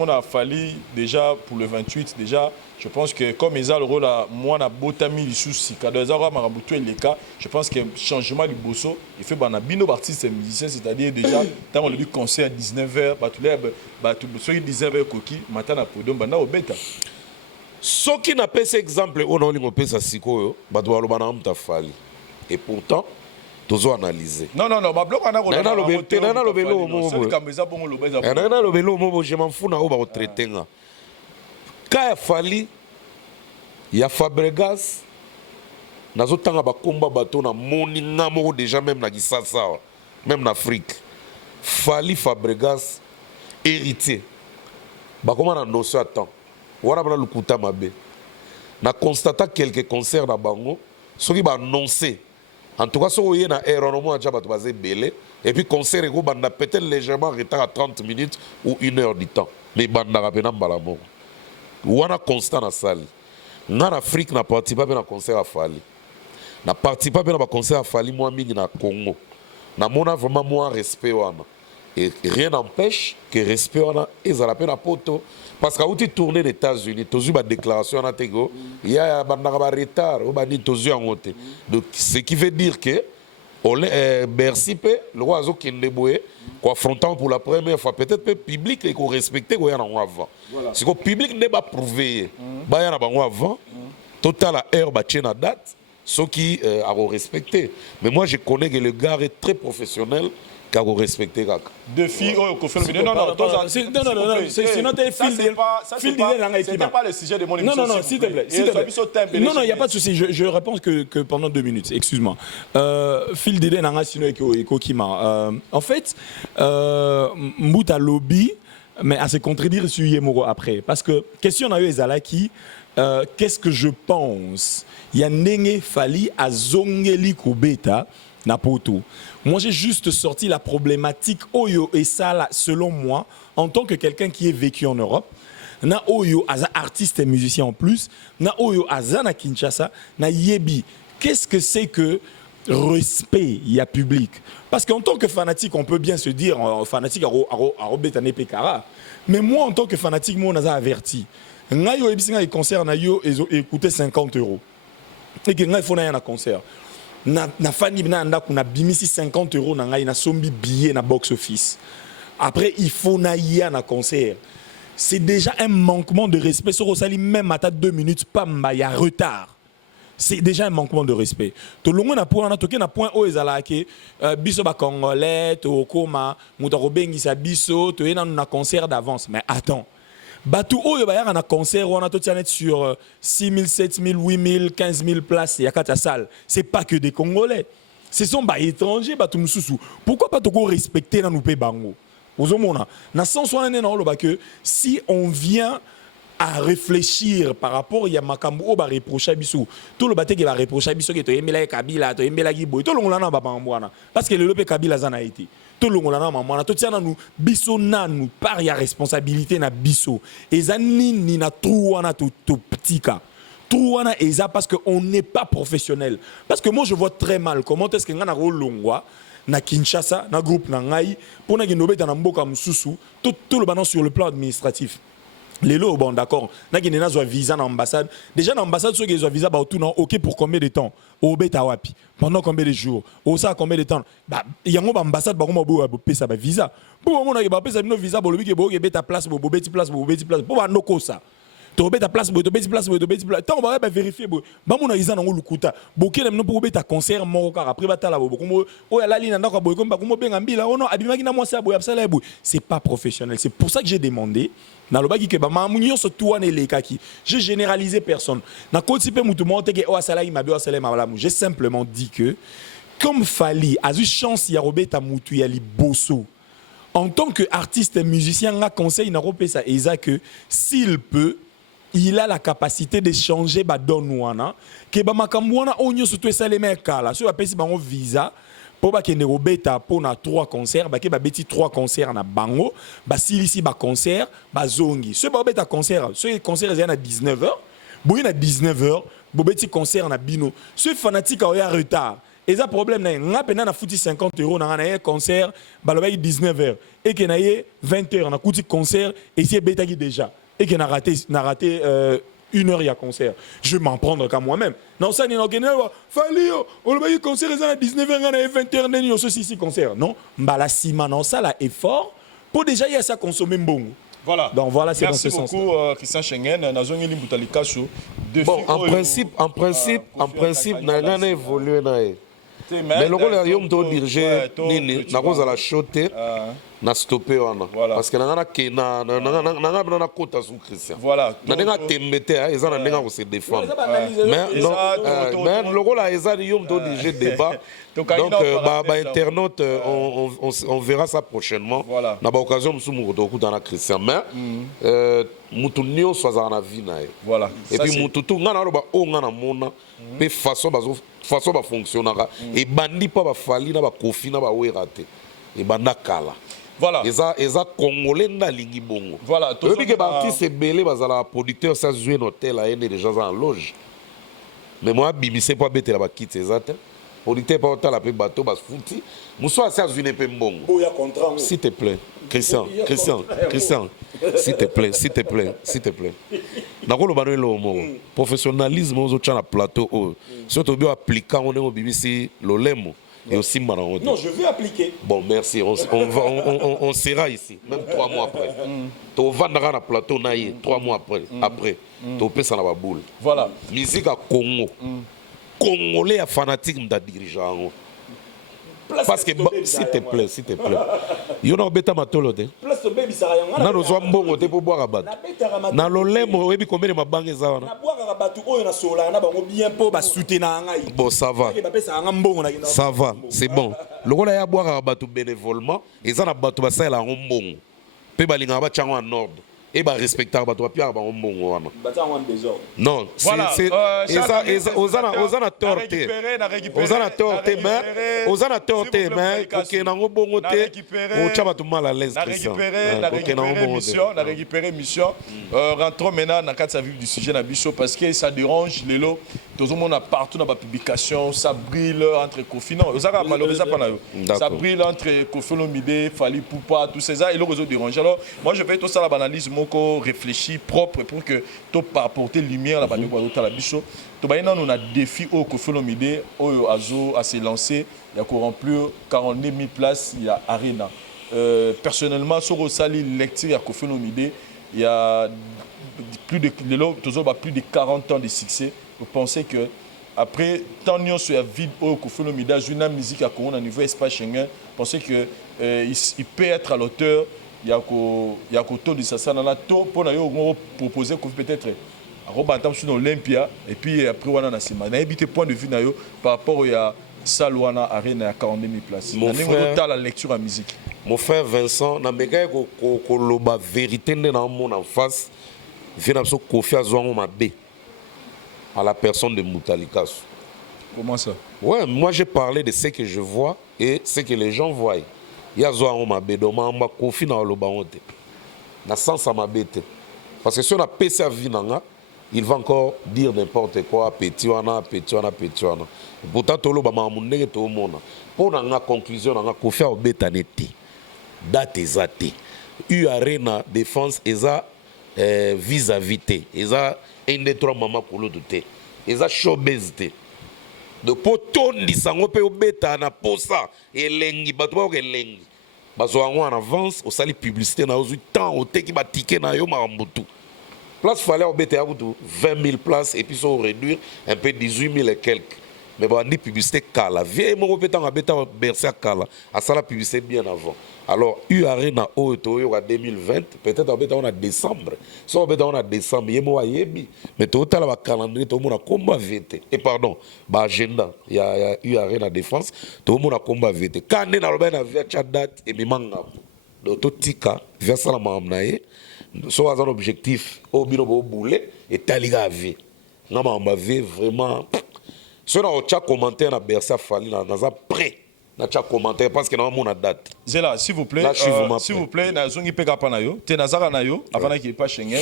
a fallu déjà pour le 28 déjà je pense que comme ils ont le rôle à moi na botami les soucis quand ils ont marabutu les cas je pense que changement du bosso il fait banabino artiste musicien c'est-à-dire déjà tant on le dit concert à 19h bah tout ceux qui 19h coquille matin na podom bana obeta ce qui n'a pas cet exemple on a lingo pesa sikoyo ba to bana amta fali et pourtant toujours analyser. Non, ma bloc on a je m'en fous na oba traiter nga. Ka fali ya Fabregas nazo tanga ba komba bato na moni nga moko déjà même na Kisasa même na Afrique. Fali Fabregas héritier. Ba comment na notion attend. Wana bana lukuta mabe. Na constata quelques concerts na bango, soki ba annoncer. En tout cas, si vous avez un erreur, et puis concert est peut-être légèrement retard à 30 minutes ou 1 heure du temps. Mais il y a un balamo. Ou on a constant dans la salle. En Afrique, on a participé à un concert à Fali. On a participé à un concert à Fali, moi, au Congo. On a vraiment moins respect. Et rien n'empêche que le respect est à la peine à poto. Parce qu'à où tu tournes aux États-Unis, tu as eu une déclaration à Tego, il y a un retard, donc ce qui veut dire que Bercy, le roi Azo Kindeboué, confrontant pour la première fois, peut-être le public est respecté avant. C'est que le public n'est pas prouvé. Il y a avant, total à heure, la date, ce qui a respecté. Mais moi je connais que le gars est très professionnel. Car vous respectez Kaka. Deux filles, non, c'était pas le sujet de mon émission. Non, s'il te plaît. Non, il n'y a pas de souci. Je réponds que pendant 2 minutes. Excuse-moi. Phil Dede Nanga Sino et Kokima. En fait, Mbouta lobby, mais à se contredire sur Yemoro après. Parce que, question à eux, Ezalaki, qu'est-ce que je pense? Il y a Nenge Fali à Zongeli Kubeta. Napoto. Moi, j'ai juste sorti la problématique Oyo et ça, là, selon moi, en tant que quelqu'un qui est vécu en Europe, na Oyo, as artiste et musicien en plus, na Oyo, as na Kinshasa, na Yebi, qu'est-ce que c'est que respect, il y a public. Parce qu'en tant que fanatique, on peut bien se dire, fanatique à Robetane Pekara, mais moi, en tant que fanatique, moi, on a averti. Ngayo ebissinga concert na yo écouter 50 €. Et que ngayo faut na un concert. Na fani na anda kuna bimisi 50 € na ngayo na sombi billet na box office. Après il faut na ya na concert. C'est déjà un manquement de respect. Sur Rosali même à 2 minutes pas il y a retard. C'est déjà un manquement de respect. Tout le monde a point na point o ezala ke biso ba congolais to koma mutaro bengisa biso to ena na concert d'avance. Mais attends. Batou oyo ba ya na concert on a tout net sur 6 000, 7 000, 8 000, 15 000 places il y a 4 salles. C'est pas que des Congolais. Ce sont ba étrangers batou mususu. Pourquoi pas to respecter na nous pe bango? Ozomona na sens wana na lo ba que si on vient à réfléchir par rapport à makambo o ba reprocher biso tout le baté qui va reprocher biso que to yembela Kabila to yembela Gibo to longola na ba bambwana parce que le lope Kabila zana été to longola na mamana to tiana nous biso nanu par ya responsabilité na biso ezani ni na truana to petit cas truana eza parce que on n'est pas professionnel parce que moi je vois très mal comment est-ce que ngana ro longwa na Kinshasa na groupe na ngai pour na ginobeta na mboka mususu tout le banan sur le plan administratif. Les lots, bon d'accord, n'a qu'une visa dans l'ambassade. Déjà dans l'ambassade, ceux qui ont visa, bah tout non, ok pour combien de temps? Au beta wapi? Pendant combien de jours? Au ça combien de temps? Bah il y a une ambassade, bah comment on peut ça visa? Pour moi on a pas ça no visa pour le qui est beta place, pour beti place, pour beti place. Pour moi no ça. Tu beta place, pour beti place, pour beti place. Tant on va vérifier. Bah mon a ils en ont le kuta. Boké même pour beta concert mort car après bata là. Comme oh la ligne n'a pas comme comme ben ambila. Oh non abimaki na moi ça boy ça là. C'est pas professionnel. C'est pour ça que j'ai demandé. J'ai généralisé personne. J'ai simplement dit que, comme Fali a eu chance de Robert Moutou Yali Bosso, en tant qu'artiste et musicien, il a conseillé que s'il peut, il a la capacité de changer Donouana, que Bamakamouana, on y a surtout ça les mecs là, sur la visa. Pour que ne robeta pour na 3 concerts ba ke ba beti 3 concerts na bango ba silisi ba concert ba zongi ce ba beta concert ce concert est à 19h boyi na 19h bo beti concert na bino ce fanatique a retard et ça problème na nga pena na fouti 50 € na na concert ba lo ba 19h et que na 20h na couti concert et c'est beta qui déjà et que na raté 1 heure il y a concert. Je vais m'en prendre qu'à moi-même. Non, ça n'est pas Fali, on va y concert à 19h, on a 20h, on a ceci concert. Non, la sima, non, ça là est fort. Pour déjà y a ça consommer bon. Voilà. Donc voilà, c'est dans ce sens. Merci beaucoup, Christian Schengen. Bon, en principe, n'a rien évolué. Mais le rôle est de diriger Nini, n'a pas à la choter, n'a stoppé parce que n'a pas côté sur Christian. Voilà. N'a pas t'embêter, ils ont n'a pas se défendre. Mais non, le rôle est de diriger débat. Donc, internaute, on verra ça prochainement. N'a pas occasion de se mourir dans la Christian. Mais Moutounio soit dans la vie. Voilà. Et puis Moutoutou, n'a pas on mais façon va fonctionner et bandi pas va fali na ba kofi na ba werate et banda kala voilà eza congolais na lingi bongo voilà tout que ba artiste belé bazala producteur ça jouer un hôtel à ene déjà en loge mais moi bibisé pas bête la ba quitte ezate producteur pas hôtel la pe bateau bas fouti muso ça jouer pe mbongo s'il te plaît Christian s'il te plaît nakolo bano lo mo professionnalisme aux autres na plateau surtout bien appliquant on est au BBC lolemo et aussi maran. Non, je veux appliquer. Bon, merci, on sera ici même 3 mois après. Tu vas dans le plateau 3 mois après tu peux ça la boule. Voilà. Musique à Congo. Congolais à fanatique de dirigeant. Parce que s'il te plaît. You know beta matolo de. Place baby ça rien. Na rozwa mbongo te pour boire abat. Na lolemo webi combien de mabange za wana. Na boire abat oyo na sola na bango bien po ba soutenir ngai. Bon ça va. Ça va, c'est bon. Lokola ya boire abat bénévolement, et ça na bato ba ça la mbongo. Pe balinga ba tchango en ordre. et bah respecter bato Pierre ba mbongo wana. Non, Voilà, c'est osana torté. Osana torté mais osana torté mais OK nango bongo te. O chaba tout mal à l'aise. Na récupérer mission. Rentrons maintenant dans le vif du sujet na biso parce que ça dérange les lots. Tout le monde a partout dans la publication, ça brille entre Kofi. Non, ça brille entre Kofi Olomide, Fally Poupa, tous ces ça et le réseau dérange. Alors, moi je fais tout ça la analyse moko réfléchi propre pour que tout par apporter lumière la bande de la bicho. Tout maintenant on a défi au Kofi Olomide, au Azo à se lancer, il y a remplir 42 000 places, il y a Arena. Personnellement sur Sali lecture à Kofi Olomide, il y a plus de 40 ans de succès. Vous pensez que après tant de sur la vie au Kofi Olomide, une musique à Congo au niveau espace Schengen, pensez que il peut être à l'auteur. Il y a un taux de ça dans la taux pour nous proposer peut-être à rebattre sur l'Olympia et puis après on a la semaine. N'habitez point de vue par rapport à Salouana Arena à 42 000 places. Mon frère, la lecture à musique. Mon frère Vincent, na mega ko loba vérité dans mon en face. Vient so Kofi Azouan Mabe à la personne de Moutalikas. Comment ça? Ouais, moi j'ai parlé de ce que je vois et ce que les gens voient. Il y a Zoa Mabe, donc ma Kofi na loba honte. Na sens à Mabe te. Parce que si on a PC à Vinanga, il va encore dire n'importe quoi, petit wana. Pourtant to loba ma munenge to mona. Pour na conclusion na Kofi a betaneti. Date ezate. U Arena défense eza vis-à-vis te. Eza un des trois mamas kolo te. Eza showbiz te. De potondi sango pe obeta na posa elengi bato ba elengi bazo en avance au sali publicité na ozu temps au teki ba ticket na yo marambutu place fallait obeta ya 20 000 places et puis ça réduire un peu 18 000 et quelques mais bon ni publicité kala vieille mo obeta na beta bercer kala à ça la publicité bien avant alors U Arena au toyo à 2020 peut-être obeta on a décembre ça obeta on a décembre yemo ayebi mais total ba calendrier to mona combat VT et pardon ba agenda il y a U Arena défense to mona combat VT quand na loba na via chat date et mimanga do to tika via sala mamnaye so a un objectif au bino bo boule et taliga vie na mamba vie vraiment si on a un commentaire na Bersa Fally na za prêt na cha commentaire parce que na mon date. Zela, s'il vous plaît, na zongi peka pa na yo, te nazara na yo avant qu'il pas Schengen.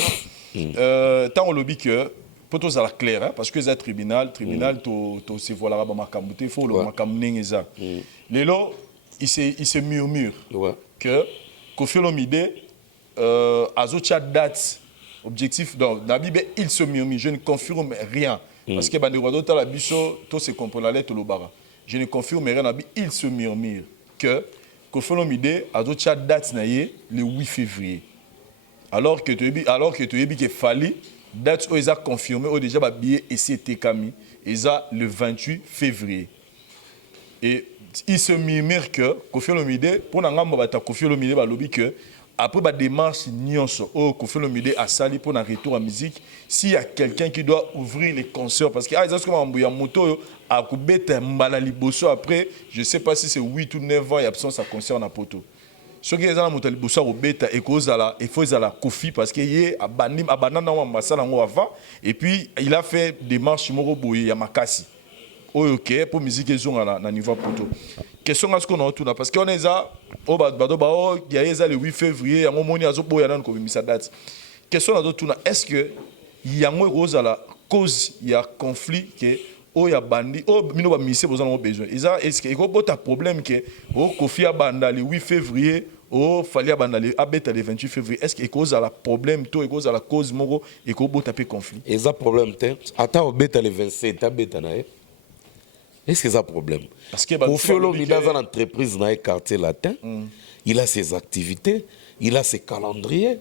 Tant au lobby que pour tout ça la clair hein, parce que c'est tribunal to se voilà ba makambu te faut le makambu nengeza. Lelo il se murmure que Kofi Olomide azo cha date objectif donc na Bible il se murmure, je ne confirme rien parce que bandeko ta la biso to se comprend la lettre lobara. Je ne confirme rien, il se murmure que Kofi Olomide a d'autres date le 8 février. Alors que tu as dit que Fally, date où ils ont confirmé, où déjà le billet et c'était Kami, ils ont le 28 février. Et il se murmure que Kofi Olomide, pour Kofi Olomide, que après la démarche Nyonso, Kofi Olomide a sali pour un retour à musique, s'il y a quelqu'un qui doit ouvrir les concerts, parce que après, je ne sais pas si c'est 8 ou 9 ans, il y a absence à concert en Poto. Ce qui est dans la Liboso, il faut la Kofi parce qu'il y a avant, et puis il a fait des marches Moroboye, Yamakasi. Ok, pour musique ils ont à niveau poto. Question à ce qu'on a tout là parce qu'on est à il y a le 8 février, à moment où il y a une date. Question à tout là, est-ce que il y a une cause, il y a conflit que il y a bandi, mino ba missé besoin besoin. Est-ce que il y a un problème que Kofi a banda le 8 février, Fally a banda le 28 février. Est-ce que cause à la problème tout cause à la cause moro et ko bo taper conflit. Et ça problème te attends beta le 27 ta beta na est-ce que c'est un problème? Parce que Kofi Olomide dans une entreprise dans le quartier latin, il a ses activités, il a ses calendriers.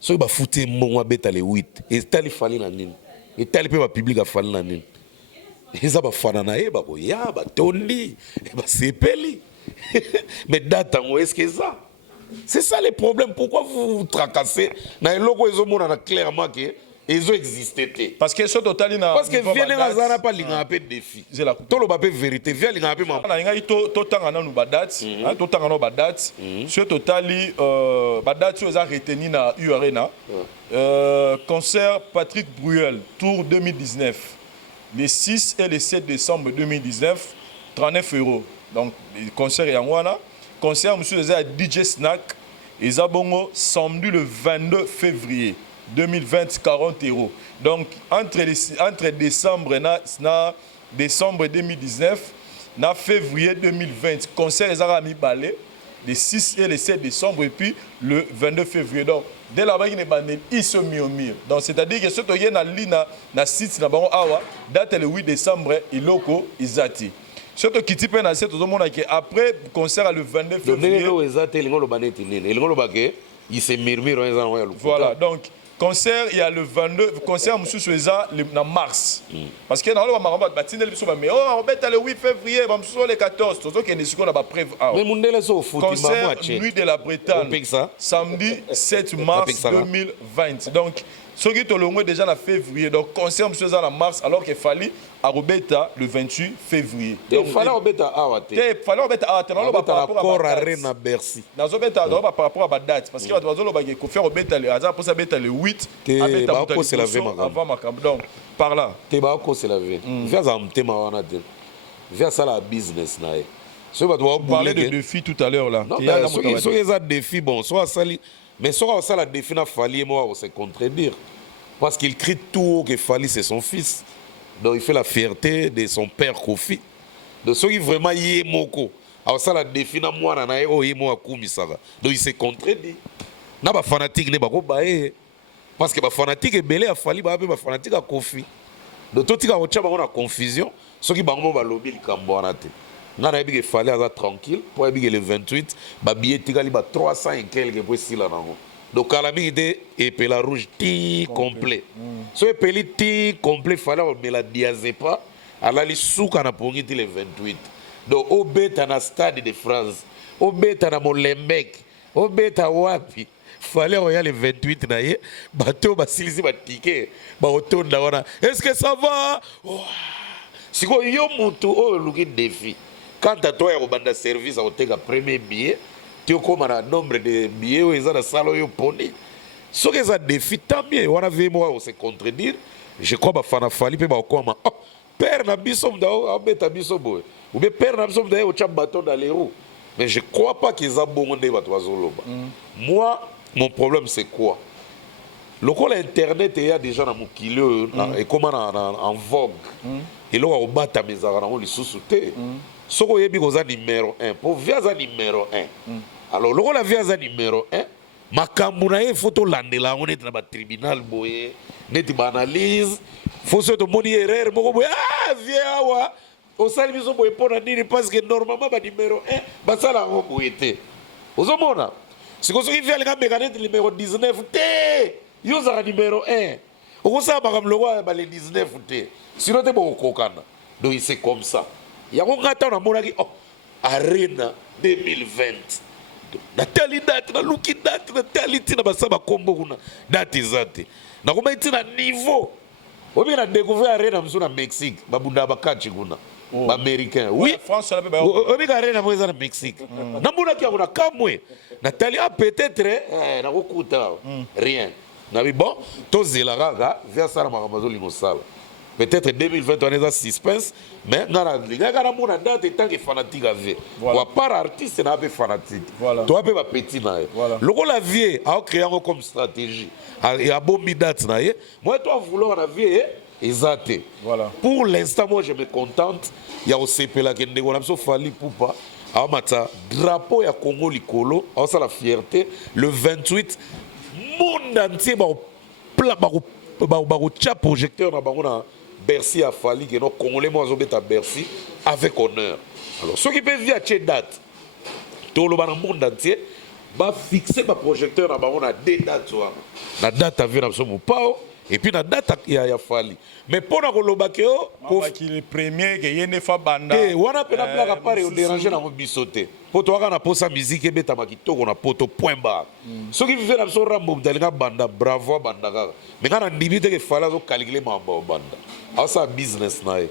So il va foutre mon beta le 8 et tali Fally na nini. Et tali pe ba public a Fally na nini. Et ça va faire na ba ya ba tondi ba sepeli. Mais date est-ce que ça? C'est ça le problème. Pourquoi vous vous tracassez? Na eloko ezomona na clairement que ils ont existé. Parce que ce total, parce que vient n'azana pas linga peu défi. Tout le babé vérité, vient linga peu mam. On a inga to tanga na badat, to tanga no badat. Ce total, badat ils ont retenu na U Arena. Concert Patrick Bruel, tour 2019. Les 6 et les 7 décembre 2019, 39 €. Donc, le concert est en Wana. Concert, monsieur, DJ Snack. Et Zabongo, samedi le 22 février 2020, 40 €. Donc, entre décembre et décembre 2019, et février 2020, concert est à mi-balé. Les 6 et les 7 décembre, et puis le 22 février. Donc, dès là-bas, il y a des gens qui donc, c'est-à-dire que ceux qui sont dans site, date le 8 décembre, il y a Izati. Ceux qui sont dans cette zone, après le concert le 22 février. Voilà, donc, concert, il y a le 22, concert, monsieur Soueza, en mars. Parce que dans le moment, mais on va le 8 février, le 14, tout ça qui est nécessaire, on va prévoir. Concert, nuit de la Bretagne, samedi 7 mars 2020. Donc, ceux qui sont déjà en février, donc concert, monsieur Soueza, en mars, alors qu'il fallait à Robeta le 28 février. Il fallait à Robeta à par rapport à Arena Bercy. Par rapport à la date. Parce qu'il y a le 8 avant ma campagne. Donc, par là. Tu vas c'est la vie. Viens ça la business. On parlait de défis tout à l'heure là. Non, il y a des défis, bon, soit ça, mais soit ça la défi n'a fallu moi se contredire. Parce qu'il crie tout haut que Fali c'est son fils. Donc il fait la fierté de son père Kofi. De ceux qui vraiment y est moko. Alors ça la défi na moi na o yemo akumi saka. Donc il se contredit. Na ba fanatique ne ba ko bae. Parce que ba fanatique est belé a Fali ba ba fanatique a Kofi. Donc tout tika ocha ba na confusion. Ceux qui bango ba lobby likambo na te. Na na bi que Fali aza tranquille pour bi le 28 ba billet tika li ba 300 et quelques pour sila nango. Donc, à la minute, et la rouge, ti complet. Ce peli ti complet, il fallait me la diazepa. Alors, les sous qu'on a pogné le 28. Donc, au bête à la stade de France, au bête à Molenbeek, au bête à Wapi, il fallait regarder le 28 naïe, bateau, basilisi, ticket, auto d'awana. Est-ce que ça va? Si vous avez un défi, quand tu as un service, tu as un premier billet. Tu as un nombre de billets où ils ont un salaire poni. Ce qui est un défi, tant mieux. On a vu moi se contredire. Je crois que Fana Fali peut comment. Oh, père n'a bisom d'ao, abeta bisom boy. Ou bien père n'a bisom d'ao, chap bâton dans les roues. Mais je ne crois pas qu'ils ont bon de Batouazoloba. Moi, mon problème c'est quoi? Le col internet est déjà dans mon kilo et comment en vogue. Et là on bat à mes armes, on les sous-souté. Ce qu'on a dit numéro 1. Pour via numéro 1. Alors, le rôle via numéro 1, ma camouflage photo landela, on est dans le tribunal, boye, net analyse, faut se demander erreur, ah, viens, wa, au salle maison boye pour dire parce que normalement, le numéro 1, bah ça la boyete. Vous avez vu? Si vous avez vu le numéro 19, vous avez le numéro 1. Vous avez vu le 19, sinon vous avez vu kokana. Donc, c'est comme ça. Il y a un gâteau dans mon Arena 2020. Natali date, na luki date, natali tina basaba kombo kuna date zate. Na kuma itina niveau. Obi na découvert Arena msuna Mexique, babunda bakachi kuna. Ba américain. Oui, France ça ba. Obi ka Arena mweza na Mexique. Na mbona kia kuna kamwe. Natali a peut-être na kokuta rien. Na bi bon, to zela gaga, via sala makambazo limosala. Peut-être 2020 on est en suspense, mais les gars qui ont date tant que fanatique avec. Ou à part artiste, on a pas fanatique. Toi pas petit na. Le rôle la vie a créé comme stratégie. Et a bon date na. Moi toi vouloir la vie exact. Voilà. Pour l'instant moi je me contente. Il y a aussi là que on a besoin Fali Poupa. A mata drapeau ya Congo likolo, on ça la fierté le 28 monde entier ba ba projecteur na bango Bercy a fallu que nos Congolais à Bercy avec honneur. Alors, ceux qui peuvent vivre à cette date, tout le monde entier, va fixer ma projecteur à des dates. La date à venir à ce moment, et puis na date ya fali mais pona koloba ke o qui le premier que yene fa banda wana pena plaka pare o déranger na bisote poto waka na posa musique ebeta makitoko na poto point bar soki vive na so rambo dalinga banda bravo banda kaka mais kana ndimite ke fala zo calculer mamba banda asa business na e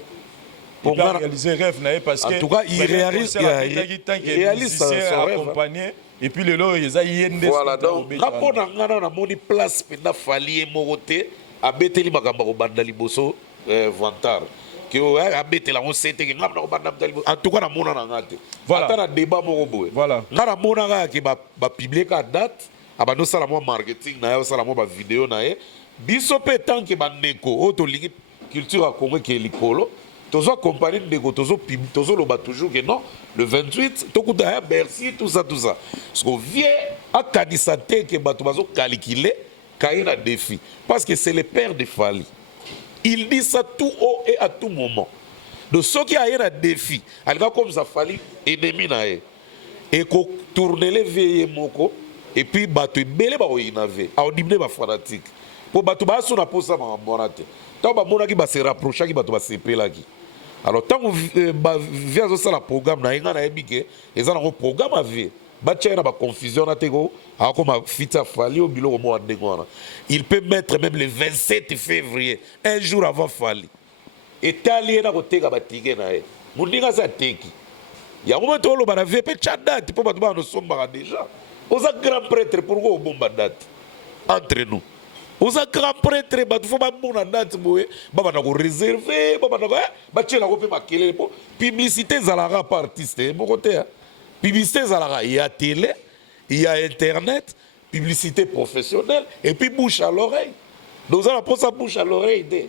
pour réaliser rêve na parce que en tout cas il réalise son rêve et puis le lot ils a yende voilà donc rapona ngana na moni place pena fali e mokote abeteli makamba ko banda liboso vantar que abetela on sente que ngam na ko banda liboso en tout cas na mona na ngate voilà ata na débat moko boye voilà ngana mona ka ke ba publier ka date abano sala mo marketing na yo sala mo ba vidéo na ye biso pe tant que bandeko auto ligi culture a Congo ke likolo tozo accompagner ndeko tozo loba toujours que non le 28 tokuta Bercy tout ça parce qu'on vient à kanisa te que bato bazo calculer kaina défi parce que c'est le père de Fali. Il dit ça tout haut et à tout moment. De ceux qui a un défi, alga comme ça Fali ennemi na e et ko tourner les veillé moko et puis bato belé ba inave a odimne ba fanatique pour bato ba so na posa ma bonate tant ba mona ki ba se rapprocher ki bato ba se pelaki. Alors tant que via ça la programme na inga na ebike eza na programme ave batia na ba confusion na tego a comme fita Fali au biloko mo ndengwana. Il peut mettre même le 27 février un jour avant Fali. Et tali na ko teka ba tige na e. Mundinga za teki. Ya ko to lo ba na VP date pour bato ba no somba déjà. Oza grand prêtre pour ko bomba date entre nous. Oza grand prêtre bato fo ba mona date boye baba na ko réserver baba na ko ba tshela ko pe makele po publicité zalara par artiste bon côté publicité zalara il y a télé il y a internet publicité professionnelle et puis bouche à l'oreille donc ça pour ça bouche à l'oreille de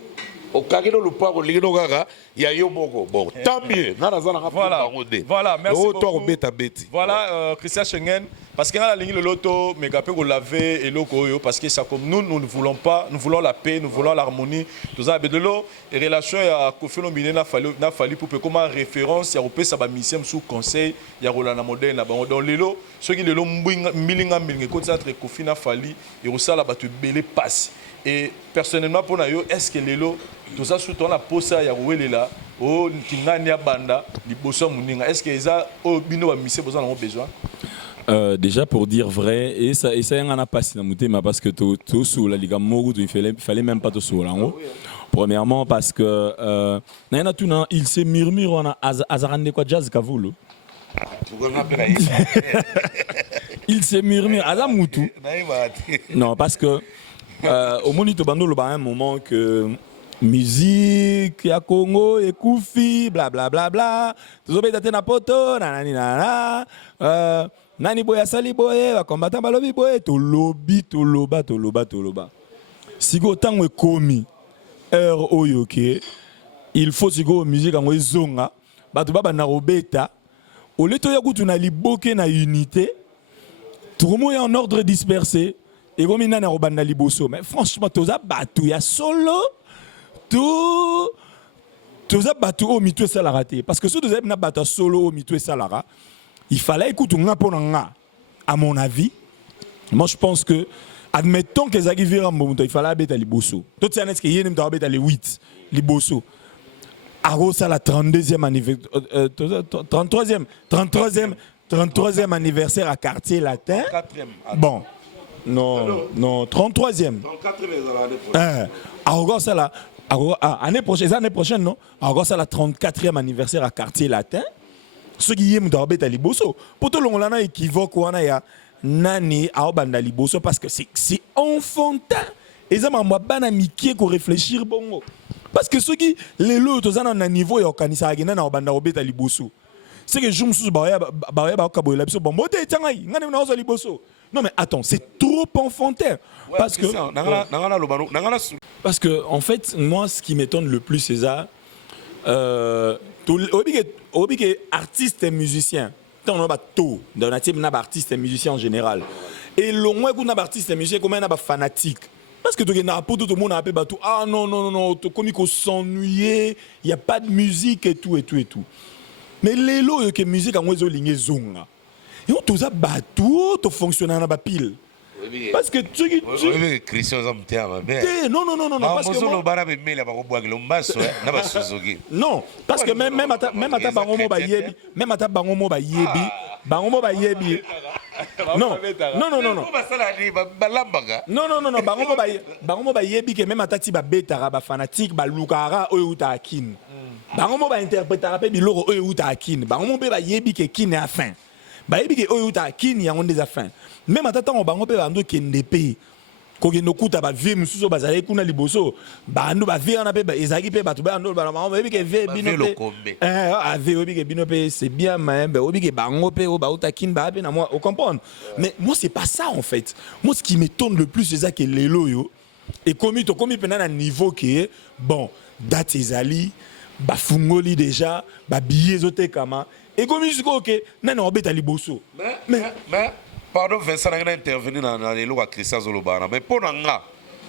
au carino le pas au lino gaga il y a yo moko bon tant mieux nana za na voilà merci beaucoup beta beti voilà Christian Schengen parce que la ligne le loto méga peu laver et loko parce que ça comme nous ne voulons pas nous voulons la paix nous voulons l'harmonie tout ça de l'eau et relation à Kofi Olomide na fallu pour comment référence ya opé ça ba mission sous conseil ya rolana modèle na bango dans lelo ceux qui lelo milinga ko entre Kofi na Fali et osala ba te belé passe. Et personnellement pour nayo est-ce que lelo tout ça sous ton la posa ya welela o kingania banda liboso muninga est-ce que ça o bino ba mission besoin ont besoin déjà pour dire vrai et ça y en a pas si na parce que tout sous la liga mogu il fallait même pas tout sous là premièrement parce que il se murmure on a azarande quoi jazz kavulu il se murmure azamutu non parce que au monito bando le un moment que musique ya Congo et Koufi bla bla bla bla tout ça na poto nanani nana nani boya sali boye va combattant balobi boye to loba sigo tango ekomi heure oyoke il faut sigo musique ngo ezonga bato baba na robeta au leto ya kutu na liboke na unité tout le monde est en ordre dispersé et comme il na robanda liboso mais franchement toza batu ya solo tout toza batu o mitwe sala raté parce que ceux de na batu solo o mitwe sala il fallait écouter à mon avis. Moi, je pense que, admettons que Zaki vira Mbomuto, il fallait habiter à Liboso. Tout ça, est-ce qu'il y a une habiter à les 8, Liboso. Aro, ça, la 32e anniversaire, 33e anniversaire à Quartier Latin. 4e. Bon. Non, 33e. 34e. Aro, ça, la, année prochaine, non? Aro, ça, la 34e anniversaire à Quartier Latin. Ceux qui aiment d'arbet à Liboso. Pour tout le monde, on a équivoque, on a nani à Obanda Liboso parce que c'est enfantin. Et ça m'a ban qui qu'on réfléchir bongo. Parce que ceux qui les lots à un niveau et au canisa à Obanda à Liboso. C'est que je me suis non mais attends, c'est trop enfantin. Parce que en fait, moi ce qui m'étonne le plus c'est ça. Artiste et musicien, tant on a tout, dans la team artiste et musicien en général. Et le moins qu'on a artiste et musicien, comme on a fanatique. Parce que tout le monde a appelé tout. Ah non, comme il faut s'ennuyer, il n'y a pas de musique et tout. Mais les lots que musique en oiseau ligne zonga. Et on tous a battu, tout fonctionne dans la pile. Parce que tu Christian Zamtiama. non, parce que non, parce que même à Bangomo Bayebi, même à Bangomo Bayebi, Bangomo Bayebi. Non, Bangomo Bayebi que même à Tati Babetara, fanatique, Balukara, Oyuta Akin. Bangomo ba interprétera pe biloko Oyuta Akin. Bangomo Bayebi que Kin est à fin. Bayebi que Oyuta Akin y a des affaires. Même à Tata Bangomo Bando Kendepe. Koki no kuta ba vie mususo bazali kuna liboso bando ba vie na pe ba ezaki pe batu ba ndo ba ba bi ke vie bino pe ave obi ke bino pe c'est bien mais obi ke bango pe o ba utakin ba pe na moi on comprend mais moi c'est pas ça en fait. Moi ce qui m'étonne le plus c'est ça que lelo yo et komi pena na niveau que bon date ezali ba fungoli déjà ba billet zote kama et komi siko ke na obeta liboso mais pardon, Vincent a intervenu dans les lois à Christian Zolobana. Mais pour nous,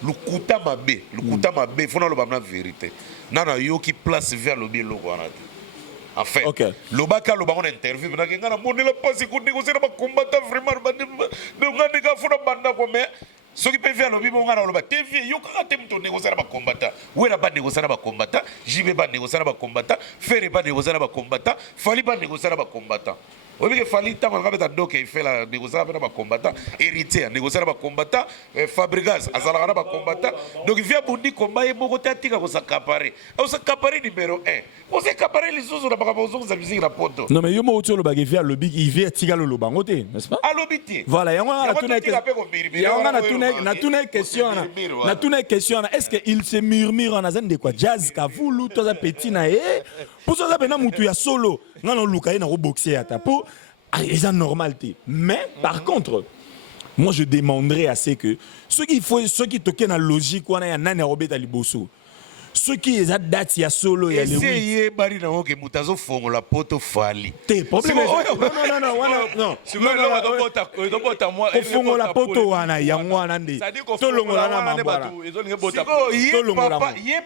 le Kouta Mabé, il faut la vérité. Nana yo qui place vers le bien logo. En fait, le Baka, le baron interview, mais il y a un monde qui passe, il y a un combattant vraiment, mais ceux qui peuvent faire le bien, on a le TV, il y a un négocier avec combattant. Où est la négocier avec combattant? JB pas négocier avec combattant. Ferré pas négocier avec combattant. Fali pas négocier avec combattant. Oui, il fallait qu'il fait la négociation avec les combattants, héritier, négocier avec les combattants, Fabregas, Azalana avec les combattants. Donc il vient pour dire combat et beaucoup de temps s'accaparer. On s'accaparer numéro 1. On s'accaparer les autres, on s'accaparer les autres. Non, mais il y a un lobby, il vient tirer le lobby, n'est-ce pas? À l'obité. Voilà, il y a une question. Est-ce qu'il se murmure en azan de quoi? Jazz, Kavoulou, tout ça petit na pour ça, il y a solo. Non, il y a boxer à ta peau. Ils ont normalité. Mais, par contre, moi, je demanderais à ce que ceux qui toquent dans la logique, il y a un robé à liboso. Ceux qui ont date, il y a solo, il y a les oui. Essayez, Marina, que Moutazo font la pote fali. T'es problème. Non. Font la pote wana, il y a moi, Nandi. Tolongola mambara.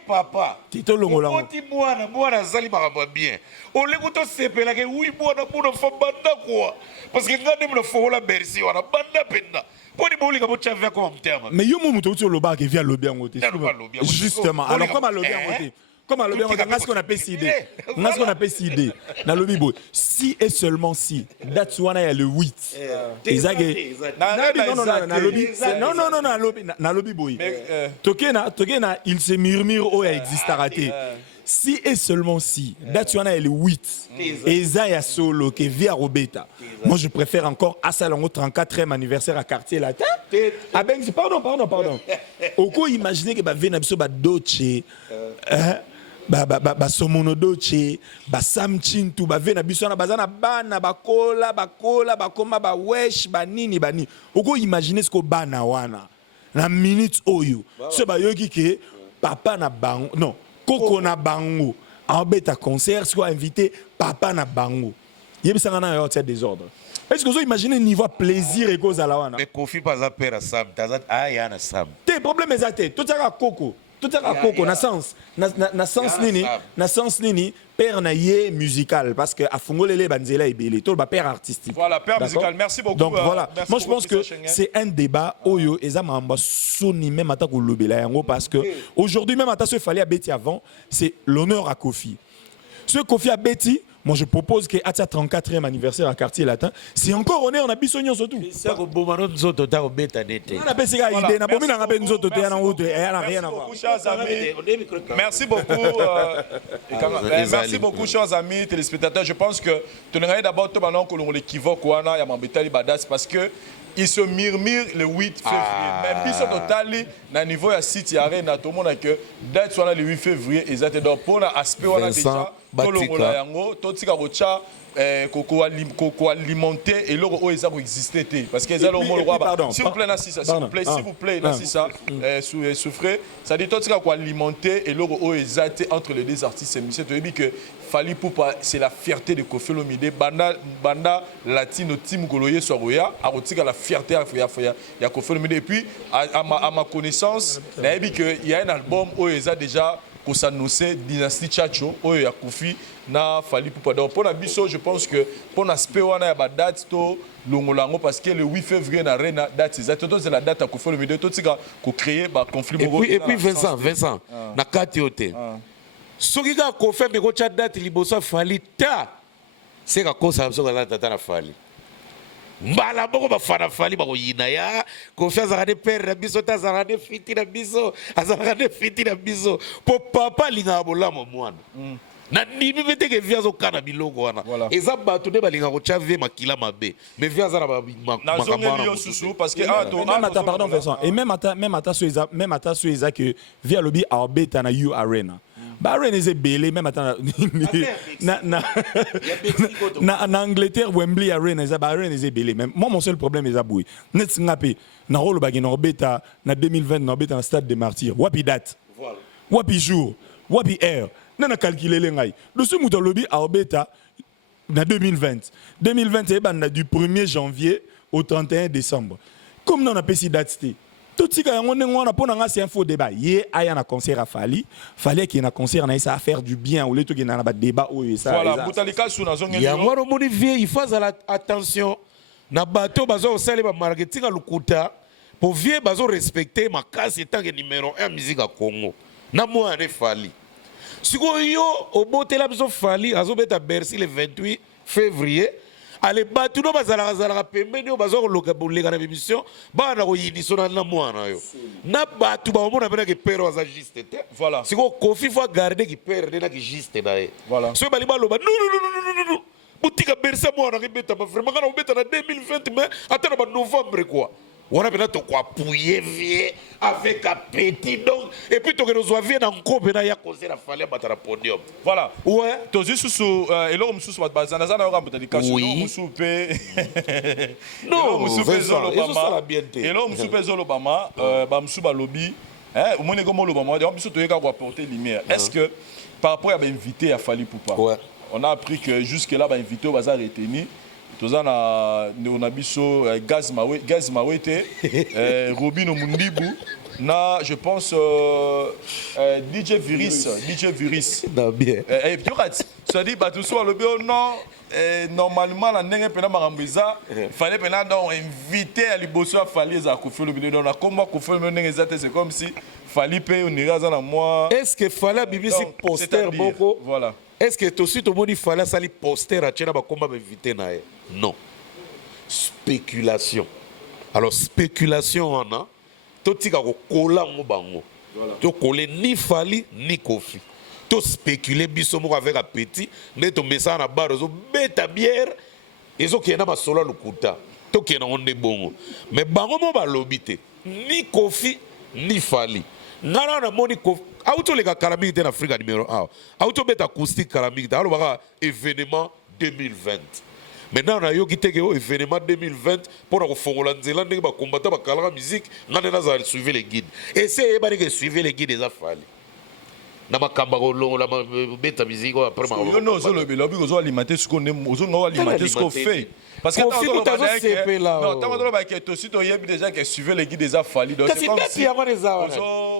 Papa. Tolongola. Moi, Zali maramba bien. On l'écoute c'est là que oui, moi, on a fait banda quoi. Parce que quand on fait la bercy, on a banda penda. Mais yo mo muto le bar qui vient le bien côté. Justement. Alors comme le bien côté. Comme le bien côté, ce qu'on appelle CD. Ce qu'on appelle CD. Dans le bibo. Si et seulement si. That's one est le 8. Non, le bibo. Tokena, il se murmure où existe à rater. Si et seulement si, Datuana est le 8, et Zaya Solo qui vient à Robeta. Moi je préfère encore Asalongo 34e anniversaire à Quartier Latin. Ah ben, pardon. Oko imaginez que Venabiso ba Doce, ba Somono Doce, ba Samchintu, ba Venabiso na bazana bana, ba kola, ba koma, ba wesh, ba nini. Oko imaginez ce que bana wana. Na minute oyo. Ce ba yoki ke papa na bang, non. Koko na bango en bêta concert soit invité papa na bango yebisanga na yo tête désordre. Est-ce que vous imaginez niveau plaisir et cause à la wana mais Kofi pas à père Sam tazat aya na Sam tes problèmes exacté tout ça Koko na sens nini père na yé musical parce que a fungolele banzela ebele tout ba père artistique. Voilà, père musical. Merci beaucoup. Donc voilà, moi je pense que c'est un débat oyo eza mamba soni même ata ko lobela yango parce que aujourd'hui même ata ce fallait à Betty avant, c'est l'honneur à Kofi. Ce Kofi a Betty, moi je propose que à sa 34e anniversaire à Quartier Latin, c'est encore honneur on a bisognon surtout. C'est ko bomano nzoto ta ko beta nete. On a pensé à idée na bomi na ben nzoto te na route et n'a rien à voir. Merci beaucoup. Merci beaucoup chers amis téléspectateurs. Je pense que tu n'aurais d'abord tout maintenant que l'on l'équivoque wana ya mambetali badas parce que il se murmure le 8 février. Mais puis total na niveau ya site ya arena tout le monde que date soit le 8 février exact donc pour l'aspect wana déjà tolongola yango totika kocha koko alimenter et l'euro ils ont existé parce que zalo mo roi s'il vous plaît na s'il vous plaît na ça souffrez ça dit totika ko alimenter et l'euro ils ont entre les deux artistes c'est tu dis que Fally Ipupa c'est la fierté de Koffi Olomide banda latino team koloye soroya a retika la fierté ya Koffi Olomide et puis à ma connaissance na dit que il y a un album où ils ont déjà qu'on s'annonçait dynastie Tchatcho oyo ya Kofi na Fally Ipupa. Donc pour la biso je pense que pour l'aspect wana ya ba date to longolango parce que le 8 février na rena date c'est la date à Kofi le milieu tout tika ko créer ba conflit et puis Vincent na kati yote soki ka Kofi me ko cha date liboso Fally ta c'est ka kosa so la tata na Fally mbala boko bafana Fally bakoyina ya Kofi azalaka ne père na biso ta azalaka ne fiti na biso azalaka ne fiti na biso po papa alingaka bolamo mwana na ndimi mpe teke vi azokana biloko wana eza bato nde balingaka kotya vie makila mabe mais vi aza na makambo yo susu parce que pardon Vincent et même ata so eza que vi alobi abeta na U Arena ba arena eza belé même ata na Angleterre Wembley Arena eza ba arena eza belé même moi mon seul problème eza boui net ngapé na rolo bagi na obeta na 2020 na obeta na stade des martyrs wapi date wapi jour wapi heure nana calculer les ngai dessus muto lobby a obeta na 2020 c'est du 1er janvier au 31 décembre comme on a pas si date tout ce qu'on a pour nga c'est un faux débat hier aya na concert à Fally fallait qu'il y ait un concert na ça faire du bien au lieu de qu'il y ait un débat ou ça voilà butalika sous na zonge ya ngoro moni vie il faut attention na bateau bazo osale ba marketing à lukuta pour vie bazo respecter ma case étant que numéro 1 musique à Congo na moi ne Fally siko yo obotela biso Fally azobeta Bercy le 28 février ale batu no bazala pembeni yo bazo loka bolega na émission bana ko yidiso na mwana yo na batu ba mona pena ke pero aza juste te voilà siko Kofi faut garder ki perdre na ki juste na ye voilà so bali baloba non butika Bercy mwana ke beta ba vraiment kana obeta na 2020 mais attends ba novembre quoi on a besoin de quoi pouiller vie avec un petit donc et puis tu nous vie dans combien il y a causé la Fally battre le podium voilà ouais to juste sous et là on sous bat bazana za na ko mbata dikaso no soupe non soupe zolo bama et là on soupe zolo bama ba msuba lobby au moins comme le bama on biso to yeka ko apporter lumière est-ce que par rapport à invité à Fally Ipupa on a appris que jusque là ba invité au bazar retenu on a biso Gaz Mawete Robin Mundibu na je pense DJ Virus bien et puis ça dit bato so le bio non normalement la ndenge pena marambiza fallait pena donc inviter à liboso à Fally za Kofi le bidon na comment Kofi le ndenge zate c'est comme si Fally pe on ira za moi est-ce que Fally BBC poster beaucoup voilà est-ce que tout de suite au monde il fallait ça les poster à tchena ba combat invité na non spéculation alors spéculation on a tout tika ko kola ngo bango to kolé ni Fally ni Kofi to spéculer biso moko avec un petit ne to mesa na bar zo beta bière ezo kena ba solo lukuta to kena onde bongo mais bango mo ba lobité ni Kofi ni Fally ngana na moni Kofi auto les calamité en Afrique numéro 1 auto beta acoustique calamité alors baka événement 2020 maintenant on a yo kiteke o événement 2020 pour na ko fongola nzela ndenge ba combattant ba kala musique ngana na za suivre les guides essayez ba que suivre les guides des Fally na makamba ko longo la beta musique après ma yo no zo le lobby ko zo alimenter ce qu'on aime zo no alimenter ce qu'on fait parce que non tant que ba que to si to yebi déjà que suivre les guides des Fally donc c'est comme si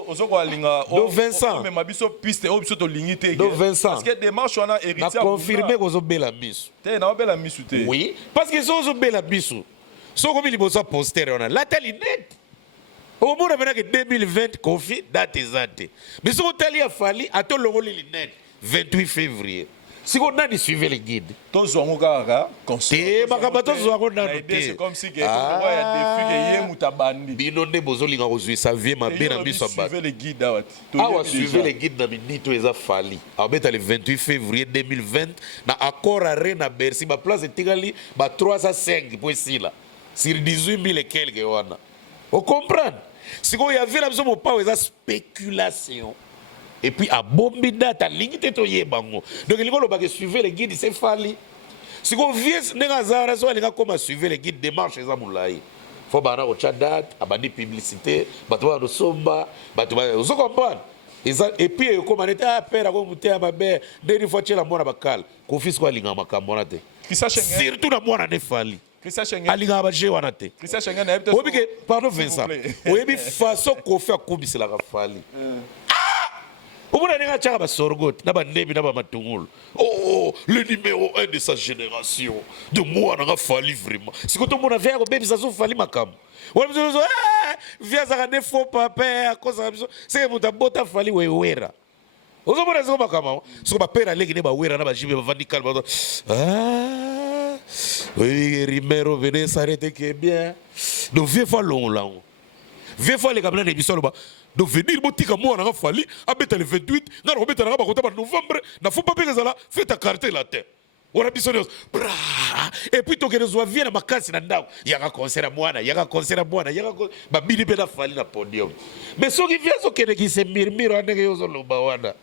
ozo ko alinga do Vincent mais mabiso piste o biso to lingité do Vincent parce que démarche on a héritier na confirmer ko zo bela misu te na bela misu te oui parce que zo bela misu so ko bili bosa poster on a la tali net au monde maintenant que 2020 Kofi date exacte mais so tali a Fally ato longoli net 28 février si on a suivi les guides tous ont regardé et bakabato zo na c'est comme si que y a des filles qui yé mutabandi bino ne bozoli nga kozui sa vie ma bien biso ba suivre les guides awat suivre les guides na minito eza Fally abeta le 28 février 2020 na accord arena Bercy ba place etikali ba 305 pour ici là sur 18 000 et quelques wana on comprend si ko ya vela biso mo pa eza spéculation et puis à bombi data limite to yebango donc il faut le suivre les guides c'est Fally si ko vieux nenga zara so alinga comme suivre les guides démarche eza moulai faut bana ko date abandi publicité bato ba somba bato ba zo comprendre et puis comme on était à père ko muté ba be deni fois tchela mona bakal ko fils ko alinga makambo na te surtout na mona ne Fally alinga ba je wana te obike pardon Vincent oyebi façon ko faire kubisela ka Fally Au bout d'un tchara ba sorgot, na ba nebi na ba matungul. Oh, le numéro 1 de sa génération. De moi na fali vraiment. Si quand on m'a fait au bébé ça so fali makam. On me dit viens ça ne faut pas père cause c'est que mon tabota fali wewera. Ozo mona zo makama. So ba père legi ne ba wera na ba jibe ba vandi calme. Ah. Oui, Rimero venez s'arrêter qui est bien. Donc vieux fois long là. Vieux fois les gamins de bisolo ba. Donc venir botika moi na fali abeta le 28 na robeta na ba kota ba novembre na faut pas payer ça là fait ta carte la terre. On a besoin bra et puis to que nous soit viens na makasi na ndao yaka concert mwana yaka concert mwana yaka ba bili pe na fali na podium. Mais so qui vient so que qui se murmure ande yo zo loba wana.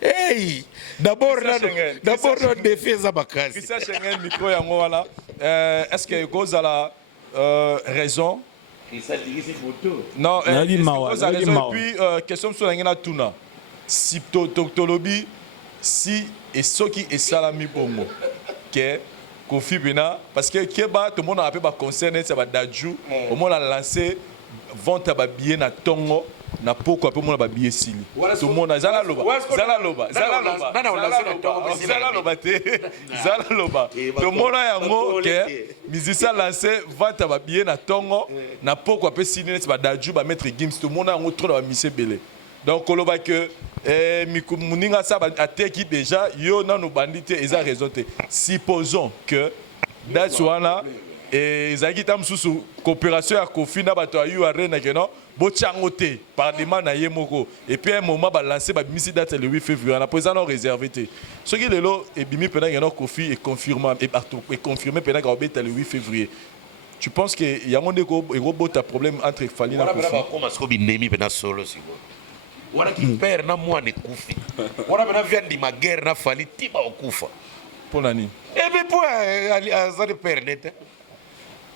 Hey, d'abord on défie ça makasi. Christian Schengen micro yango wala. Est-ce que cause à la raison? Non, et puis question sur la tuna. Si tolobi si et ce qui est salami bongo que Kofi Bena parce que Keba tout le monde a appelé ba concerné ça va Dadju au monde a lancé vente ba billet na tongo na poko ape monde ba billet sili tout le monde zala loba tout le monde yango que musicien lancé vente ba billet na tongo na poko ape sili ça va Dadju ba mettre Gims tout le monde yango trop ba mise belé. Donc, on va que Mouninga ça a qui déjà, yo nan nous bandité, ils ont raison. Supposons que Datswana et Zaki tam sous coopération à Kofi na bato ayu arena que non, bochangote par des man na yemoko. Et puis un moment ba lancer ba misi date le 8 février. On a présent non réservé. Ce qui est là et bimi pendant que non Kofi est confirmé et confirmé pendant qu'on bête le 8 février. Tu penses que y a un gros problème entre Fali et Kofi? Comment est-ce qu'on binemi pendant solo si bon? Wana qui perd na moi ne kufi. Wana bana vient de ma guerre na Fali tiba okufa. Pour l'année. Et bien pour ça de perdre.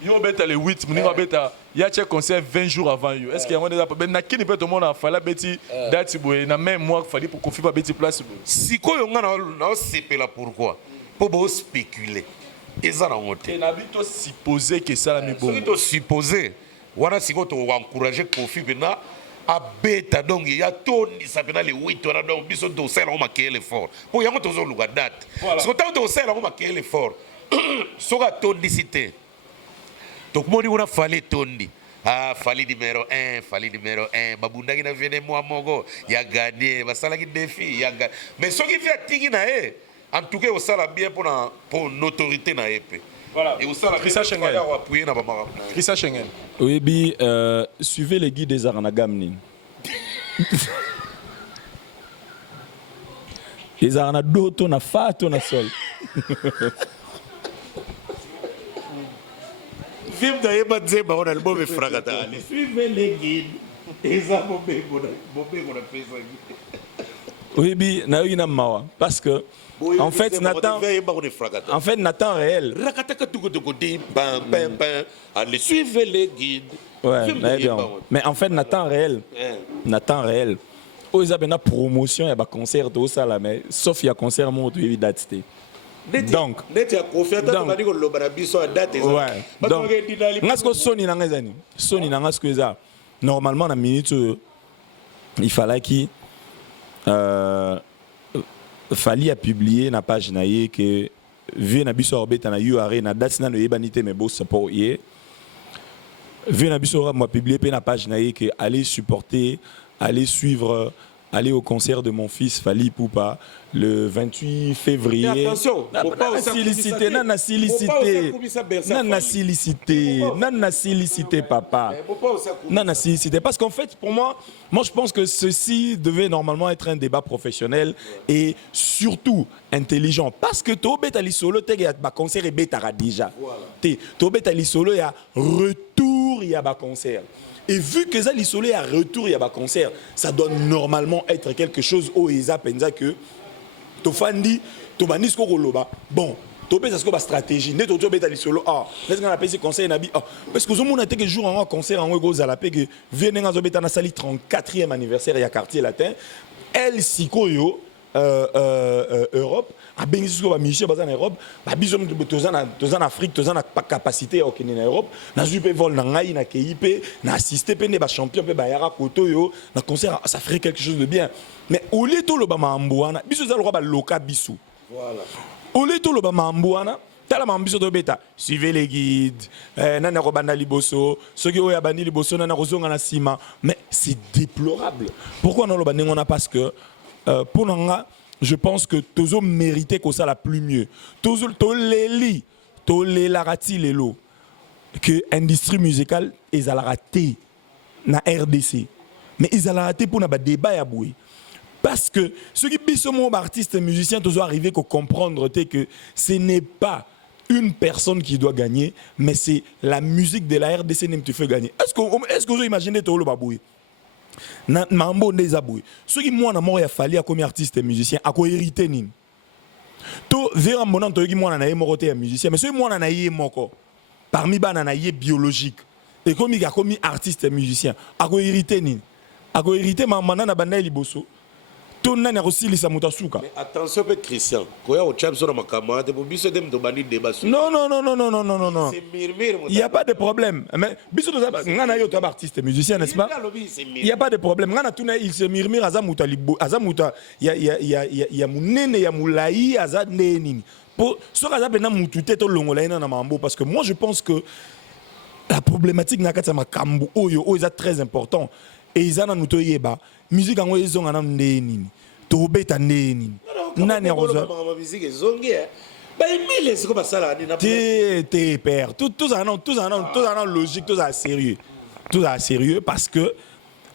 Yo beta le 8, muni beta ya che concert 20 jours avant yo. Est-ce qu'il y a des ben na kini peut tout monde a Fali beti date boy na même moi Fali pour Kofi ba beti place boy. Si ko yo ngana na sepela pourquoi? Pour beau spéculer. Et ça na honte. Et na bito supposer que ça la mi bon. Ce qui to supposer. Wana siko to encourager Kofi bena a beta donc il y a tout ça pendant les 8 heures donc biso do sel on marquer l'effort pour y a moto zo luga date parce que tant do sel on marquer l'effort soka tondicité donc moni on a fallu tondi ah Fali numéro 1 babunda qui na vene moi mogo ya gagné basala qui défi ya mais ce qui fait tiki na en tout cas au sala bien pour l'autorité na épée. Voilà. Et aussi, Christian Schengen. Christian Schengen. Oui, bi, suivez les guides des Aranagamni. Les Aranadoto na fato na sol. Film d'Aïba Dzeba, on a le mauvais fragata. Suivez les guides. Et ça, mon bébé, on a fait ça. Oui, bi, na yogi na mawa. Parce que en fait, Nathan réel. Allez, suivez les guides. Ouais, mais en fait, Nathan réel. Oh, ils ont une promotion, il y a un concert, tout ça là, mais sauf il y a un concert, moi, tu es date. Donc, normalement, dans minute, il fallait qu'il Fali a publié na page naie que vu na biso orbeta na URL na date na no yebanité mais beau support hier vu na biso moi publié pe na page naie que aller supporter, aller suivre, aller au concert de mon fils Fali Poupa le 28 février. Mais attention, papa. Parce qu'en fait, pour moi, je pense que ceci devait normalement être un débat professionnel et surtout intelligent. Parce que Tobet Ali Solo, il y a un concert et Betara déjà. Tobet Ali Solo, il y a retour, il y a un concert. Et vu que Zali Solo, il y a retour, il y a un concert, ça doit normalement être quelque chose au Eza Penza que Tofandi, Tobani Skokoloba. Bon, Tobé, ça c'est quoi stratégie? Net au Tobé Tali Solo. Ah, est-ce qu'on a appelé ce conseil Nabi? Ah, parce que nous on a quelques jours en concert en Ouego Zalapé que vient à Zobeta na sali 34e anniversaire il y a quartier latin. El Sikoyo Europe, à Bengisco, à Michel, en Europe, à Bizom, en Afrique, en capacité à en Europe, na jupe vol na ngai na KIP, na assister pene ba champion pe ba yara koto yo, na concert ça ferait quelque chose de bien. Mais au lieu to lo ba mambuana, biso za lo ba loka biso. Voilà. Au lieu to lo ba mambuana, tala mambiso to beta, suivez les guides, nana robanda liboso, ceux qui oya bani liboso nana rozonga na sima, mais c'est déplorable. Pourquoi non lo ba ngona parce que pour Nanga, je pense que Tozo méritait que ça la plus mieux. Tozo Toleli, Tolelarati Lelo, que l'industrie musicale ils a raté na RDC. Mais ils a raté pour na débat à boué. Parce que ceux qui sont artistes et musiciens, Tozo arrivé à comprendre que ce n'est pas une personne qui doit gagner, mais c'est la musique de la RDC qui te fait gagner. Est-ce que vous imaginez Tolo Baboué? Na mambo ndeza boy ceux qui moi na mort ya fali comme artiste et musicien a ko hériter nini to vera mona to ki moi na ye moko te ya musicien mais ceux moi na ye moko parmi bana na ye biologique et comme artiste et musicien a ko hériter nini a ko hériter mamana na banda liboso to nana rosilisa mutasuka. Mais attention peu Christian koya au champ sur ma camarade pour biso dem to bani débat. Non. C'est murmure. Il y a pas de problème. Mais biso to ngana yo to artiste musicien n'est-ce pas? Il y a pas de problème. Ngana tuna il se murmure azamuta libo azamuta ya munene ya mulai azad neni. Pour ce cas là mutu te to longola na mambo parce que moi je pense que la problématique na kata makambo oyo est très important et izana nuto yeba musique en ils ont un neni to beta neni nani rosa musique ezongi ba emile c'est comme ça là t'es père tout ça non logique tout ça sérieux parce que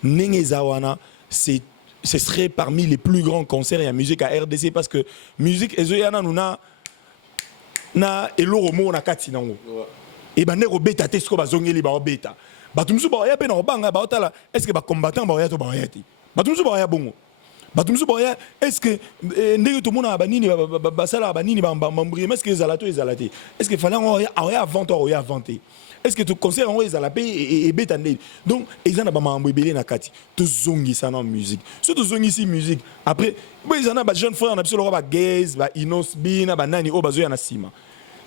Nengezawana ce serait parmi les plus grands concerts et musique à RDC parce que musique ezoyana nuna na eloromo na kati nango et ba neko beta te sko bazongeli ba beta batumsu ba ya pe na banga ba otala est-ce que ba combattant ba ya to ba ya ti batumsu ba ya bongo batumsu ba ya est-ce que ndenge to mona banini ba sala banini ba mbri est-ce que ezalato ezalati est-ce que fallait on ya avant to ya avanté est-ce que tu concert on ezalape et beta ndé donc ezana ba mbri belé na kati to zongi ça na musique surtout zongi si musique après bo ezana ba jeune frère na biso lo ba gaze ba inos bina ba nani o bazo ya na sima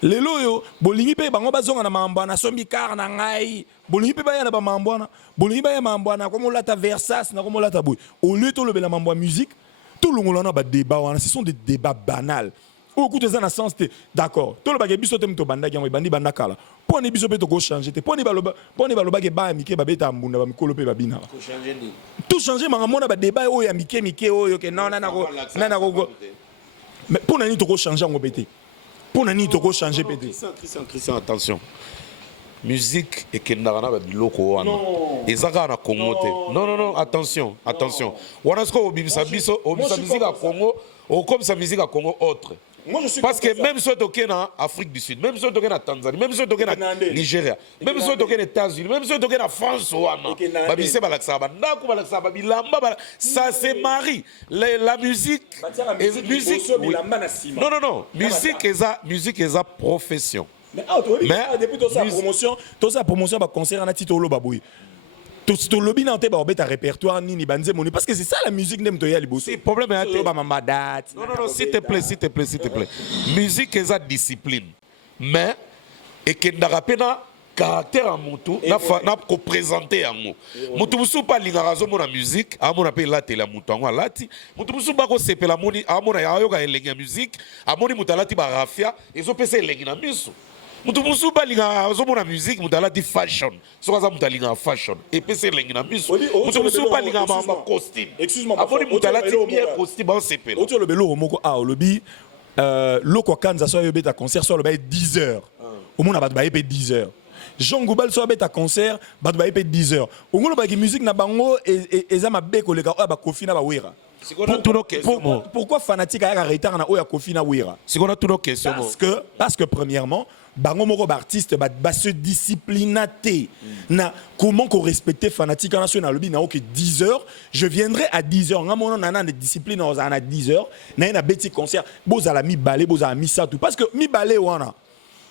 lelo yo bolingi pe bango bazonga na mambwana sombi kar na ngai bolingi pe ba ya na ba mambwana bolingi ba ya mambwana comme lata versas na comme lata boy au lieu to le bela mambwa musique tout le monde na ba débat wana ce sont des débats banals au coup ça na sens d'accord to le ba biso tem to banda yango bandi banda kala po ne biso pe to ko changer te po ne baloba ke ba mike ba beta mbunda ba mikolo pe ba bina ko changer ni tout changer manga mona ba débat o ya mike o ke non na ko mais pour nani to ko changer ngo bete pour nani to ko changer pété. Christian attention. Musique et kendara na biloko wana. Ezaka na Congo te. Non attention. Wana sko obimisa biso musique à Congo, ou comme sa musique à Congo autre. Parce que même si tu es en Afrique du Sud, même si tu es en Tanzanie, même si tu es en Nigeria, même si tu es aux États-Unis, même si tu es en France, ça se marie. La musique. Non. Musique est sa profession. Mais depuis toute sa promotion, concert en Titolo Baboui. Tout le lobby n'entend pas ta répertoire ni banze moni parce que c'est ça la musique n'aime toya liboso. C'est problème est non, s'il te plaît. Musique est sa discipline. Mais et que n'arapena caractère en mutu n'a ko présenter en mot. Mutu musu pas lingarazo mona musique, a mona pe la télé mutu ngwa lati. Mutu musu ba ko sepela moni a mona ya yoga elenga musique, a moni mutalati ba rafia, ezo pesa elengi na miso. Mutu musu balinga ozomona musique mutalati fashion sokaza mutalinga fashion epese lengi na miso mutu musu balinga ba costume excuse-moi aboni mutalati bien costume ba sepela oto le belo moko olobi loko kanza so yobeta concert so le ba 10h au monde ba 10h Jean Goubal so beta concert ba 10h au monde ba musique na bango eza mabe koleka ba kofi na ba wera. Pourquoi fanatique a retard na oya kofi na wera? C'est qu'on a tout nos questions. Parce que premièrement bango moko artiste ba se disciplinater na comment qu'on respecter fanatique national lobby na OK 10h je viendrai à 10h ngamona nana de discipline à 10h na beti concert bozala mi balé bozala mi ça tout parce que mi balé wana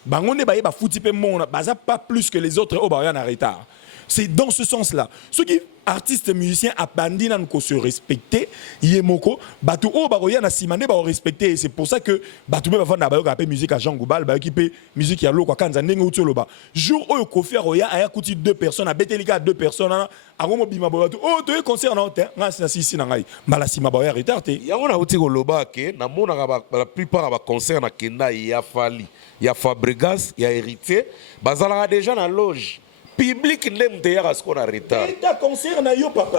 bango ne ba futi pe mona baza pas plus que les autres au ba en retard c'est dans ce sens-là. Ceux qui artistes musiciens abandonnent nous se respecter yemoko batu o baroya na simane ba respecter, c'est pour ça que batu ba fanda ba yo musique à Jean Goubal ba qui pe musique ya loko kanza ndenge utolo ba jour oyo Kofi Roya aya kuti 2 personnes à betelika 2 personnes a ngomo bima ba batu o to concert na hotel nga sisi na ngai mala sima ba ya retardé yango na uti ko loba ke na mona la plupart ba concert na kenda ya Fali ya Fabregas ya Héritier bazala déjà na loge public n'aime d'ailleurs ce qu'on a retard.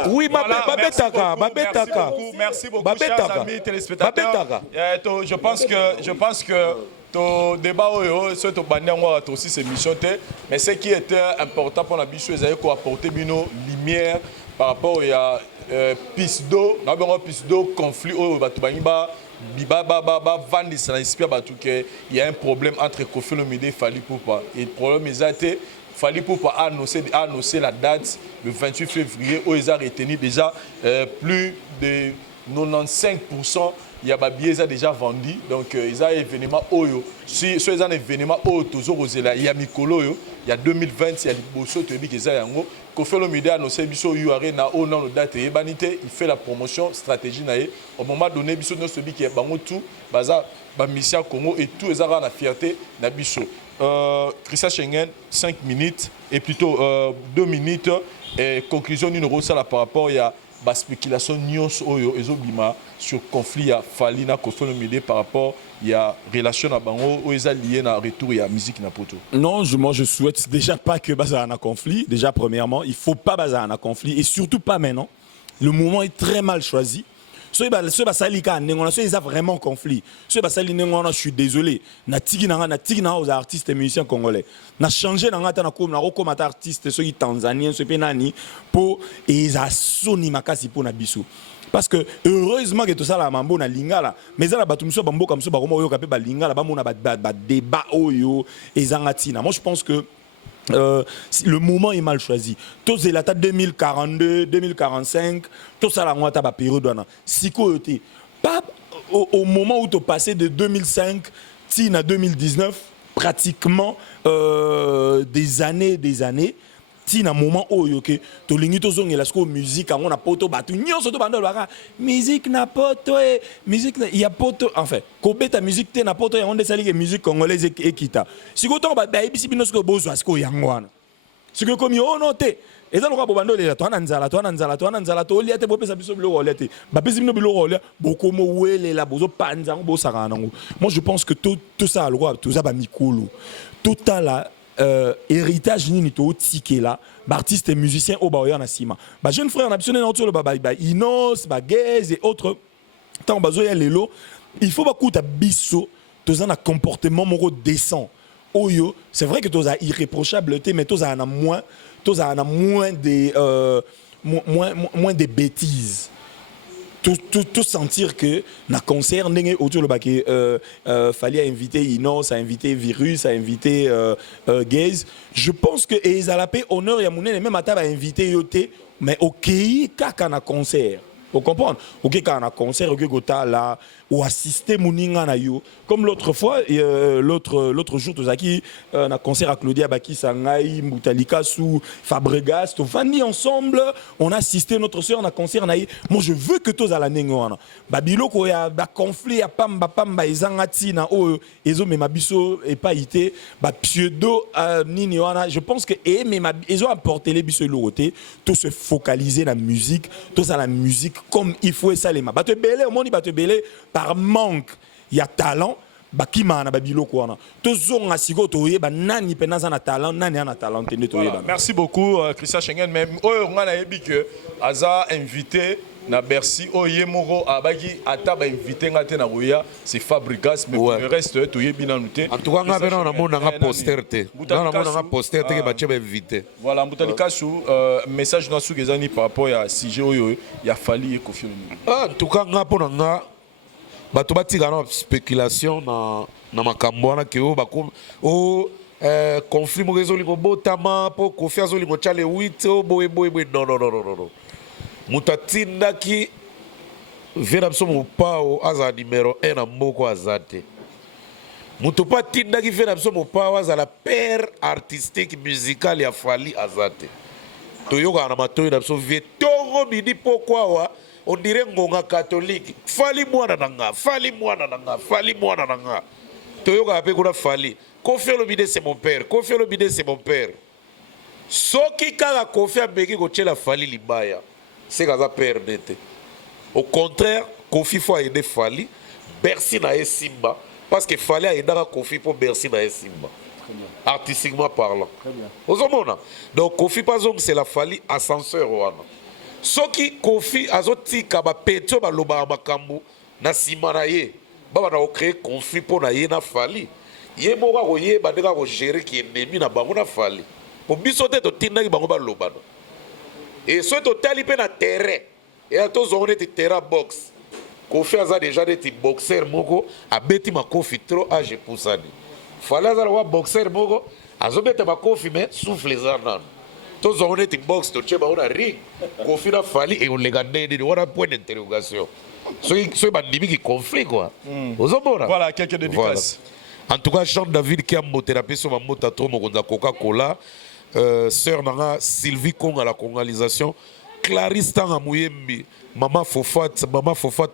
Oui, merci beaucoup, chers amis téléspectateurs. Je pense que ton débat aussi c'est mission, mais ce qui était important pour la bichou, c'est apporter une lumière par rapport à piste d'eau, conflit au il y a un problème entre Kofi Olomide et Fally Ipupa. Et le problème est Fally Ipupa a annoncé la date le 28 février où ils ont retenu déjà plus de 95%. Il y a des billets déjà vendus. Donc, ils ont un événement Oyo. Si ils ont un événement Oyo, il y a Mikolo, il y a 2020, il y a Bosso, il y a Kofi Olomide a annoncé Bisso Yuare na o non date et banité, il fait la promotion stratégie nae. Au moment donné, Bisso no celui qui est bango tout, baza ba mission Congo et tout les la fierté na Bisso. Christian Schengen 5 minutes et plutôt 2 minutes et conclusion numéro ça par rapport il y a la spéculation nyos oyo ezobima sur conflit à Fally na Kofi Olomide par rapport il y a relation à bango où ils lié na retour il y a musique na poto. Non, moi je souhaite déjà pas que baza na conflit. Déjà premièrement, il faut pas baza na conflit et surtout pas maintenant. Le moment est très mal choisi. Ceux qui ont vraiment conflit. Ceux qui ont je suis désolé. Na tigina aux artistes et musiciens congolais. Na changé na ngata na comme artistes ceux qui tanzaniens ceux penani pour et ça soni makasi pour na biso. Parce que heureusement que tout ça la mambo na lingala mais ça la batumso bambo comme ça ba romo yo kapé ba lingala ba mona ba débat oyo et zangatina. Moi je pense que le moment est mal choisi. Tous les dates 2042, 2045, tout ça la moitié de période. Si pas au moment où tu passé de 2005 à 2019, pratiquement des années. Si na moment où yoke to lingi to zongi la sko musique on a poto batu nyonso to bando baka musique na poto musique il y a poto enfin kobeta musique te na poto ya onde sali que musique congolaise ekita siko to ba bisi bino sko bozo asko yangwana siko komi ono te eza loka bobando le to ananzala to liate bo pesa biso bilo liate ba pesa bino bilo liate bokomo wele la bozo panza bo saka nango. Moi je pense que tout ça a le droit tout ça ba mikolo tout à la héritage ni to tiké là artistes et musiciens au baoya na sima ba jeune frère na biso na autour le ba Inos ba Gaze et autres tant bazo ya lelo il faut ba kuta biso to un comportement moro décent oyo c'est vrai que to za irréprochabilité mais to za na moins des moins des bêtises. Tout sentir que na concert ndenge autour le baquet fallait inviter Inos, a invité Virus, a invité Gaze. Je pense que ezalapé honneur ya mounen même ata ba invité yoté mais OK kaka na concert. Vous comprenez? OK quand on a concert OK gota là ou assister muninga na yo comme l'autre fois l'autre jour tozaki na concert à Claudia Baki Sangai Mutalika sous Fabregas to vandi ensemble on a assisté notre soeur na concert na moi je veux que tous à la nengwana babilo ko ya ba conflit ya pamba ezangati na o ezo mema biso et pas ité ba pseudo nini wana je pense que ils ont apporté les biso loroté tout se focaliser la musique tout ça la musique comme il faut ça les ma ba te belé moni ba te belé par manque il y a talent bakima na babilo kwana tozonga siko toye ba nani penaza na talent nani ana talent tende toye ba. Merci beaucoup Christian Schengen même oyo ngana yebi que aza invité na Bercy oye moro abaki ata ba invité ngate na Roya c'est Fabregas mais le reste toye bina nuté en tout cas nga bena na mona nga posterté na mona nga posterté ke ba tcheba invité voilà Mutalika sou message na sou gezani par rapport à sujet oyo ya Fally et Kofi Olomide. En tout cas nga pona nga bato batika na spéculation na makambo wana ke o bakom o conflit mo rezoli ko botama po Kofi azoli ko chale 8 o boy non mutatinda ki vera biso mo pao aza numéro 1 na mboko azate muto pa tinda ki vera biso mo pao aza la père artistique musical ya Fally azate toyoka na matoyi na biso vie tongo midi pourquoi on dirait ngonga catholique fali mwana nanga fali mwana nanga fali mwana nanga toyoka ape kuna fali Kofi Olomide c'est mon père Kofi Olomide c'est mon père soki kaka Kofi abeki kotiela fali libaya c'est kaza père nete au contraire Kofi faut aider fali Bercy na Simba parce que fallait aider Kofi pour Bercy na Simba artistiquement parlant. Donc Kofi Pazong c'est la fali ascenseur wana. Soki Kofi azoti kaba peto ba loba makambu na sima na ye. Baba na créer conflit pour na ye na fali. Ye moka ko ye ba deka ko gérer ki ennemi na bango na fali. Pour biso te to tinda ki bango ba loba. Et so to tali pe na terrain. Et to zone te terrain box. Kofi aza déjà des boxeur moko a beti ma Kofi trop âge pour ça. Fallait avoir boxeur moko azobeta ba Kofi mais souffle les arnan. Tous on est box to cheba on a ring. Kofi na fali et on les garde de voilà point d'interrogation. Soy bandimi qui conflit quoi. Voilà quelques dédicaces. Voilà. En tout cas Jean David qui a mothérapie sur ma moto trop mokonza Coca-Cola. Sœur nanga Sylvie Kong à la congalisation. Clarisse Tanga Mouyembi. Maman Fofat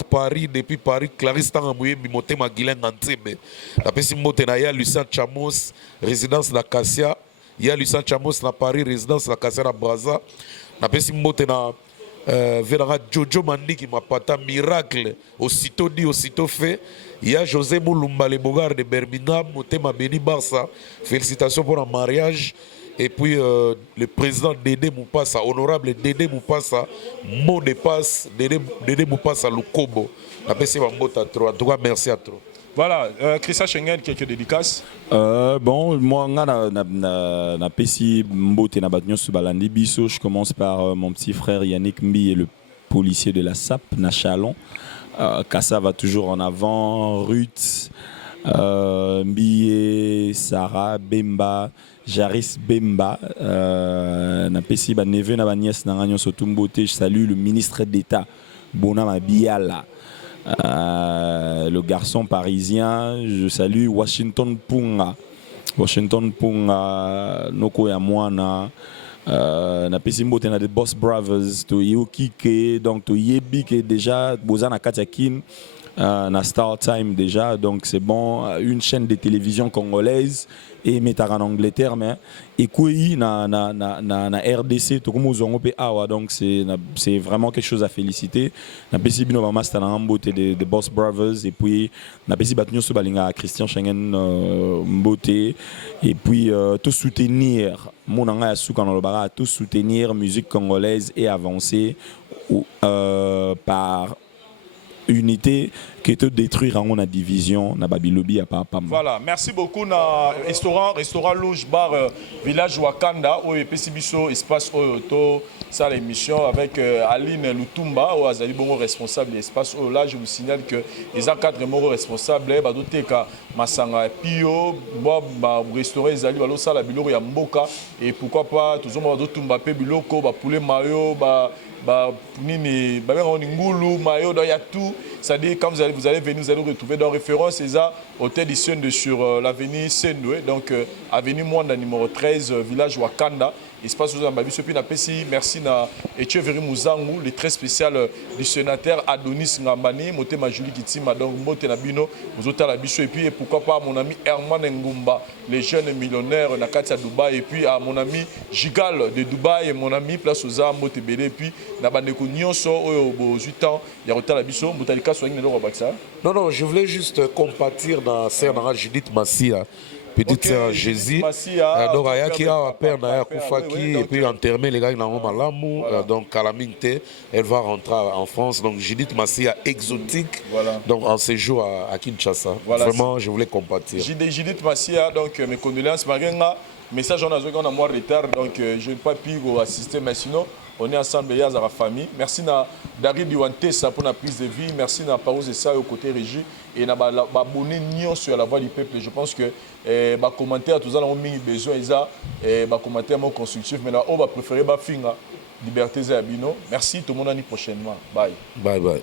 Paris, depuis Paris, Clarisse Tanga Mouyembi, Motema Guilain Antebe. La personne Motena, il y a Lucien Chamos, résidence de Cassia. Il y a Lucien Chamos na Paris, résidence de Cassia na Braza. La personne Motena, Vénara Jojo Mandi qui m'a pas miracle, aussitôt dit, aussitôt fait. Il y a José Moulumba, le Bogar de Birmingham, Motema Beni Barça. Félicitations pour un mariage. Et puis le président Dédé Moupassa, honorable Dédé Moupassa, mot de passe, Dédé Moupassa Lukobo. En tout cas, merci à toi. Voilà, Christian Schengen, quelques dédicaces. Bon, moi, na pesi mbote na batnyo su balandi biso. Je commence par mon petit frère Yannick Mbi et le policier de la SAP, na Chalon. Kassa va toujours en avant, Ruth, Mbi, Sarah, Bemba. Jaris Bemba, na pesi ba neveu na ba nièce na ngagnon sotumbote. Je salue le ministre d'État Bonama Biala, le garçon parisien. Je salue Washington Punga, Noko ya mwana. Na pesi mbote na de Boss Brothers to Yokike, donc to Yebi qui est déjà Bozana Katiakin. Na Star Time déjà, donc c'est bon, une chaîne de télévision congolaise et mettre en Angleterre, mais et quoi na RDC, tout comme donc c'est vraiment quelque chose à féliciter. Na pesi bino ba master na mbote de Boss Brothers et puis na pesi batnyo so balinga Christian Schengen mbote et puis tout soutenir mon anga suka na lobara, tout soutenir musique congolaise et avancer par unité qui te détruire en la division na Babilobi à Papa. Voilà, merci beaucoup na restaurant Louge Bar Village Wakanda au Pesibiso espace Oyoto ça l'émission avec Aline Lutumba au Azali Bongo responsable de espace là je vous signale que les quatre membres responsables ba doteka Masanga Pio ba restaurant Azali balo sala biloko ya mboka et pourquoi pas tous on Tumba pe biloko ba poulet mayo ba nini ba ngulu mayo il y a tout. C'est-à-dire, quand vous allez venir, vous allez retrouver dans référence, c'est ça, hôtel de sur l'avenue Sendoué, donc avenue Mwanda numéro 13, village Wakanda. Il se passe aux Ambabiso. Puis, merci à Etcheveri Mouzangou, le très spécial du sénateur Adonis Ngambani, Motema Julie Kitima, donc Motena Bino, vous êtes à la Bisso. Et puis, pourquoi pas mon ami Herman Ngumba, les jeunes millionnaires, Nakati à Dubaï. Et puis, à mon ami Gigal de Dubaï, et mon ami Place aux Armes, Motebele. Et puis, Nabandeko Nyonso, aux 8 ans, il y a Rota la Bisso, Moutalika Soigné de Robaxa. Non, je voulais juste compatir dans Sernara Judith Massia. Petite sœur Jésus. Donc, il y a qui a père Naya Koufaki et puis enterré les gars dans Malamou. Donc, Kalaminte, elle va rentrer en France. Donc, Judith Massia exotique. Voilà. Donc, en séjour à Kinshasa. Voilà, vraiment, je voulais compatir. Judith Massia, donc mes condoléances. Message en azou qu'on a moins retard, donc je n'ai pas pu assister, mais sinon, on est ensemble, il y a la famille. Merci à David Diwante pour la prise de vie. Merci à Paros et ça au côté régie. Et à abonné sur la voix du peuple. Je pense que les commentaires, tout ça, ont mis besoin de commentaires constructifs. Mais là, on va préférer Bafinga, Liberté Zabino. Merci, tout le monde, à l'année prochainement. Bye. Bye.